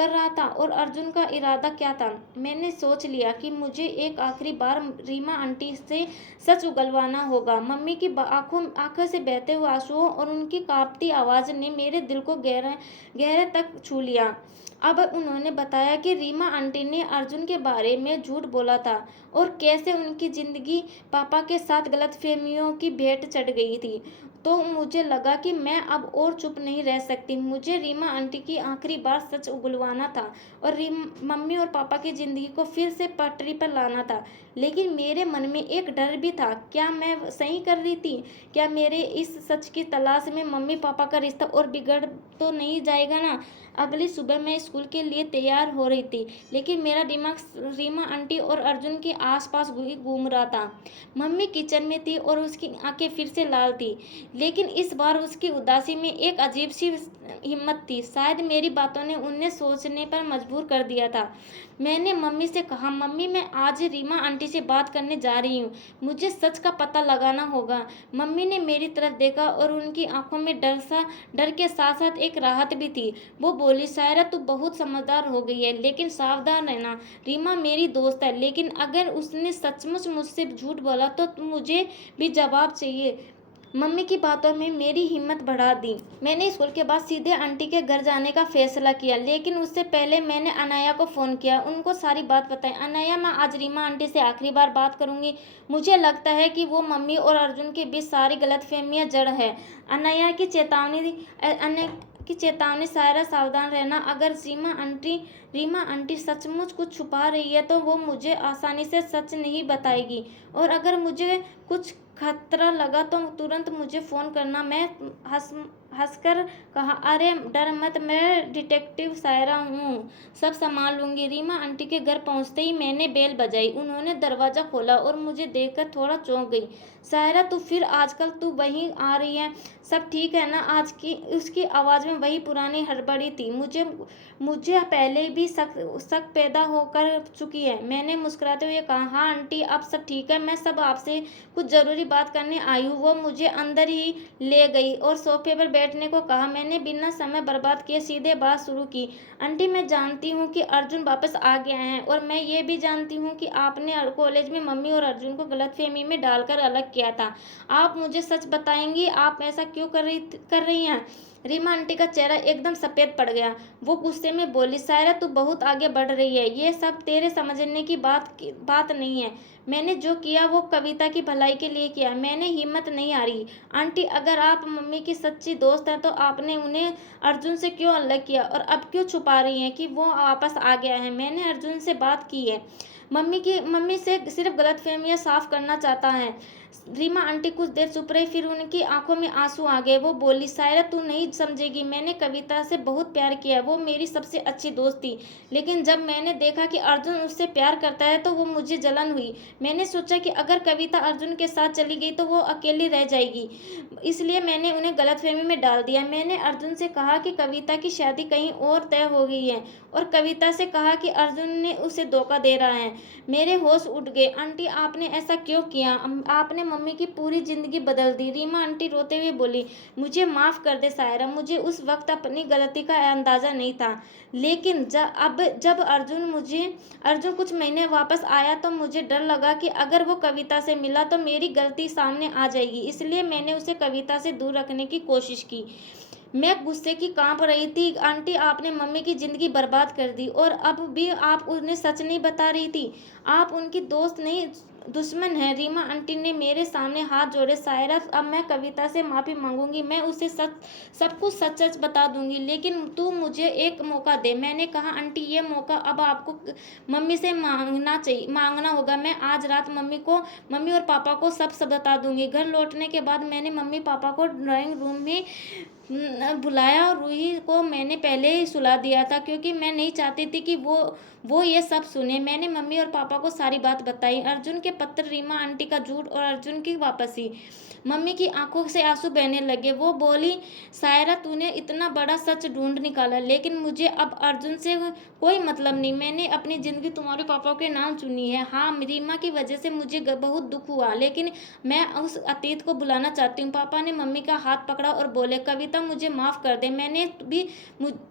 रहा था, और अर्जुन का इरादा क्या था? मैंने सोच लिया कि मुझे एक आखिरी बार रीमा आंटी से सच उगलवाना होगा। मम्मी की आंखों से बहते हुए आंसुओं और उनकी कांपती आवाज ने मेरे दिल को गहरे गहरे तक छू लिया। अब उन्होंने बताया कि रीमा आंटी ने अर्जुन के बारे में झूठ बोला था और कैसे उनकी जिंदगी पापा के साथ गलतफहमियों की भेंट चढ़ गई थी। तो मुझे लगा कि मैं अब और चुप नहीं रह सकती। मुझे रीमा आंटी की आखिरी बार सच उगलवाना था और मम्मी और पापा की जिंदगी को फिर से पटरी पर लाना था। लेकिन मेरे मन में एक डर भी था। क्या मैं सही कर रही थी? क्या मेरे इस सच की तलाश में मम्मी पापा का रिश्ता और बिगड़ तो नहीं जाएगा ना? अगली सुबह मैं स्कूल के लिए तैयार हो रही थी, लेकिन मेरा दिमाग रीमा आंटी और अर्जुन के आसपास घूम रहा था। मम्मी किचन में थी और उसकी आंखें फिर से लाल थी, लेकिन इस बार उसकी उदासी में एक अजीब सी हिम्मत थी। शायद मेरी बातों ने उन्हें सोचने पर मजबूर कर दिया था। मैंने मम्मी से कहा, मम्मी, मैं आज रीमा आंटी से बात करने जा रही हूँ। मुझे सच का पता लगाना होगा। मम्मी ने मेरी तरफ देखा और उनकी आंखों में डर के साथ साथ एक राहत भी थी। वो बोली, सायरा, तू बहुत समझदार हो गई है, लेकिन सावधान रहना। रीमा मेरी दोस्त है, लेकिन अगर उसने सचमुच मुझसे झूठ बोला तो मुझे भी जवाब चाहिए। मम्मी की बातों में मेरी हिम्मत बढ़ा दी। मैंने स्कूल के बाद सीधे आंटी के घर जाने का फैसला किया, लेकिन उससे पहले मैंने अनाया को फ़ोन किया, उनको सारी बात बताई। अनाया, मैं आज रीमा आंटी से आखिरी बार बात करूंगी। मुझे लगता है कि वो मम्मी और अर्जुन के बीच सारी गलतफहमियां जड़ है। अनाया की चेतावनी, सायरा, सावधान रहना। अगर रीमा आंटी सचमुच कुछ छुपा रही है तो वो मुझे आसानी से सच नहीं बताएगी, और अगर मुझे कुछ खतरा लगा तो तुरंत मुझे फ़ोन करना। मैं हंसकर कहा, अरे डर मत, मैं डिटेक्टिव सायरा हूँ, सब संभाल लूंगी। रीमा आंटी के घर पहुँचते ही मैंने बेल बजाई। उन्होंने दरवाज़ा खोला और मुझे देखकर थोड़ा चौंक गई। सायरा, तू फिर आजकल तू वहीं आ रही है, सब ठीक है ना? आज की उसकी आवाज़ में वही पुरानी हड़बड़ी थी। मुझे पहले भी शक पैदा होकर चुकी है। मैंने मुस्कुराते हुए कहा, हाँ आंटी, अब सब ठीक है। मैं सब आपसे कुछ ज़रूरी बात करने आई हूँ। वो मुझे अंदर ही ले गई और सोफे पर बैठने को कहा। मैंने बिना समय बर्बाद किए सीधे बात शुरू की। आंटी, मैं जानती हूँ कि अर्जुन वापस आ गया है, और मैं ये भी जानती हूँ कि आपने कॉलेज में मम्मी और अर्जुन को गलतफहमी में डालकर अलग किया था। आप मुझे सच बताएंगी, आप ऐसा क्यों कर रही हैं? रीमा आंटी का चेहरा एकदम सफ़ेद पड़ गया। वो गुस्से में बोली, सायरा, तू बहुत आगे बढ़ रही है। ये सब तेरे समझने की बात नहीं है। मैंने जो किया वो कविता की भलाई के लिए किया। मैंने हिम्मत नहीं हारी। आंटी, अगर आप मम्मी की सच्ची दोस्त हैं तो आपने उन्हें अर्जुन से क्यों अलग किया, और अब क्यों छुपा रही हैं कि वो वापस आ गया है? मैंने अर्जुन से बात की है। मम्मी से सिर्फ गलतफहमियां साफ करना चाहता है। रीमा आंटी कुछ देर चुप रही, फिर उनकी आंखों में आंसू आ गए। वो बोली, सायरा, तू नहीं समझेगी, मैंने कविता से बहुत प्यार किया। वो मेरी सबसे अच्छी दोस्त थी, लेकिन जब मैंने देखा कि अर्जुन उससे प्यार करता है तो वो मुझे जलन हुई। मैंने सोचा कि अगर कविता अर्जुन के साथ चली गई तो वो अकेली रह जाएगी, इसलिए मैंने उन्हें गलतफहमी में डाल दिया। मैंने अर्जुन से कहा कि कविता की शादी कहीं और तय हो गई है, और कविता से कहा कि अर्जुन ने उसे धोखा दे रहा है। मेरे होश उड़ गए। आंटी, आपने ऐसा क्यों किया? आपने मम्मी की पूरी जिंदगी बदल दी। रीमा आंटी रोते हुए बोली, मुझे माफ़ कर दे सायरा, मुझे उस वक्त अपनी गलती का अंदाज़ा नहीं था। लेकिन जब अर्जुन कुछ महीने वापस आया तो मुझे डर लगा कि अगर वो कविता से मिला तो मेरी गलती सामने आ जाएगी, इसलिए मैंने उसे कविता से दूर रखने की कोशिश की। मैं गुस्से की कांप रही थी। आंटी, आपने मम्मी की जिंदगी बर्बाद कर दी, और अब भी आप उन्हें सच नहीं बता रही थी। आप उनकी दोस्त नहीं, दुश्मन है। रीमा आंटी ने मेरे सामने हाथ जोड़े। सायरा, अब मैं कविता से माफ़ी मांगूंगी, मैं उसे सब कुछ सच सच बता दूंगी, लेकिन तू मुझे एक मौका दे। मैंने कहा, आंटी, ये मौका अब आपको मम्मी से मांगना होगा। मैं आज रात मम्मी और पापा को सब बता दूंगी। घर लौटने के बाद मैंने मम्मी पापा को ड्राइंग रूम में बुलाया, और रूही को मैंने पहले ही सुला दिया था, क्योंकि मैं नहीं चाहती थी कि वो ये सब सुने। मैंने मम्मी और पापा को सारी बात बताई, अर्जुन के पत्र, रीमा आंटी का झूठ और अर्जुन की वापसी। मम्मी की आंखों से आंसू बहने लगे। वो बोली, सायरा तूने इतना बड़ा सच ढूंढ निकाला, लेकिन मुझे अब अर्जुन से कोई मतलब नहीं। मैंने अपनी ज़िंदगी तुम्हारे पापा के नाम चुनी है। हाँ, रीमा की वजह से मुझे बहुत दुख हुआ, लेकिन मैं उस अतीत को बुलाना चाहती हूँ। पापा ने मम्मी का हाथ पकड़ा और बोले, कविता मुझे माफ़ कर दे। मैंने भी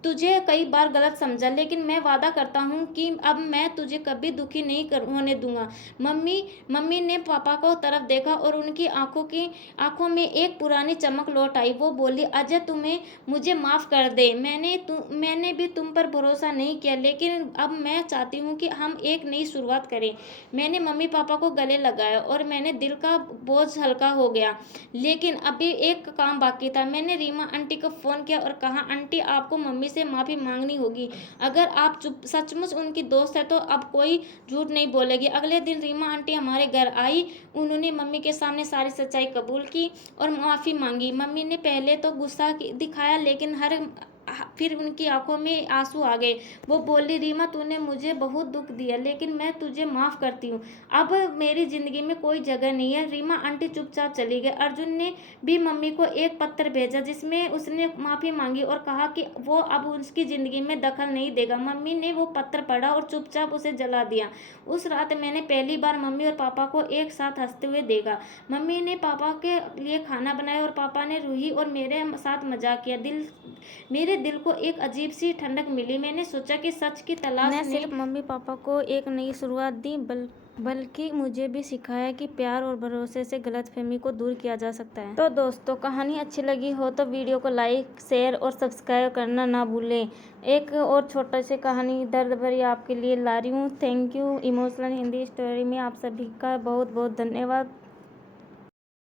तुझे कई बार गलत समझा, लेकिन मैं वादा करता हूँ कि अब मैं तुझे कभी दुखी नहीं होने दूंगा। मम्मी ने पापा को तरफ देखा और उनकी आंखों में एक पुरानी चमक लौट आई। वो बोली, अजय तुम्हें मुझे माफ़ कर दे। मैंने भी तुम पर भरोसा नहीं किया, लेकिन अब मैं चाहती हूँ कि हम एक नई शुरुआत करें। मैंने मम्मी पापा को गले लगाया और मैंने दिल का बोझ हल्का हो गया। लेकिन अभी एक काम बाकी था। मैंने रीमा आंटी को फ़ोन किया और कहा, आंटी आपको मम्मी से माफ़ी मांगनी होगी। अगर आप सचमुच उनकी दोस्त है तो अब कोई झूठ नहीं बोलेगी। अगले दिन रीमा आंटी हमारे घर आई। उन्होंने मम्मी के सामने सारी सच्चाई कबूल की और माफ़ी मांगी। मम्मी ने पहले तो गुस्सा दिखाया, लेकिन फिर उनकी आंखों में आंसू आ गए। वो बोली, रीमा तूने मुझे बहुत दुख दिया, लेकिन मैं तुझे माफ़ करती हूँ। अब मेरी ज़िंदगी में कोई जगह नहीं है। रीमा आंटी चुपचाप चली गई। अर्जुन ने भी मम्मी को एक पत्र भेजा जिसमें उसने माफ़ी मांगी और कहा कि वो अब उसकी ज़िंदगी में दखल नहीं देगा। मम्मी ने वो पत्र पढ़ा और चुपचाप उसे जला दिया। उस रात मैंने पहली बार मम्मी और पापा को एक साथ हंसते हुए देखा। मम्मी ने पापा के लिए खाना बनाया और पापा ने रूही और मेरे साथ मजाक किया। मेरे दिल को एक अजीब सी ठंडक मिली। मैंने सोचा कि सच की तलाश ने सिर्फ मम्मी पापा को एक नई शुरुआत दी, बल्कि मुझे भी सिखाया कि प्यार और भरोसे से गलतफहमी को दूर किया जा सकता है। तो दोस्तों, कहानी अच्छी लगी हो तो वीडियो को लाइक, शेयर और सब्सक्राइब करना ना भूलें। एक और छोटा सी कहानी दर्द भरी आपके लिए ला रही हूँ। Thank you. Emotional Hindi story में आप सभी का बहुत बहुत धन्यवाद।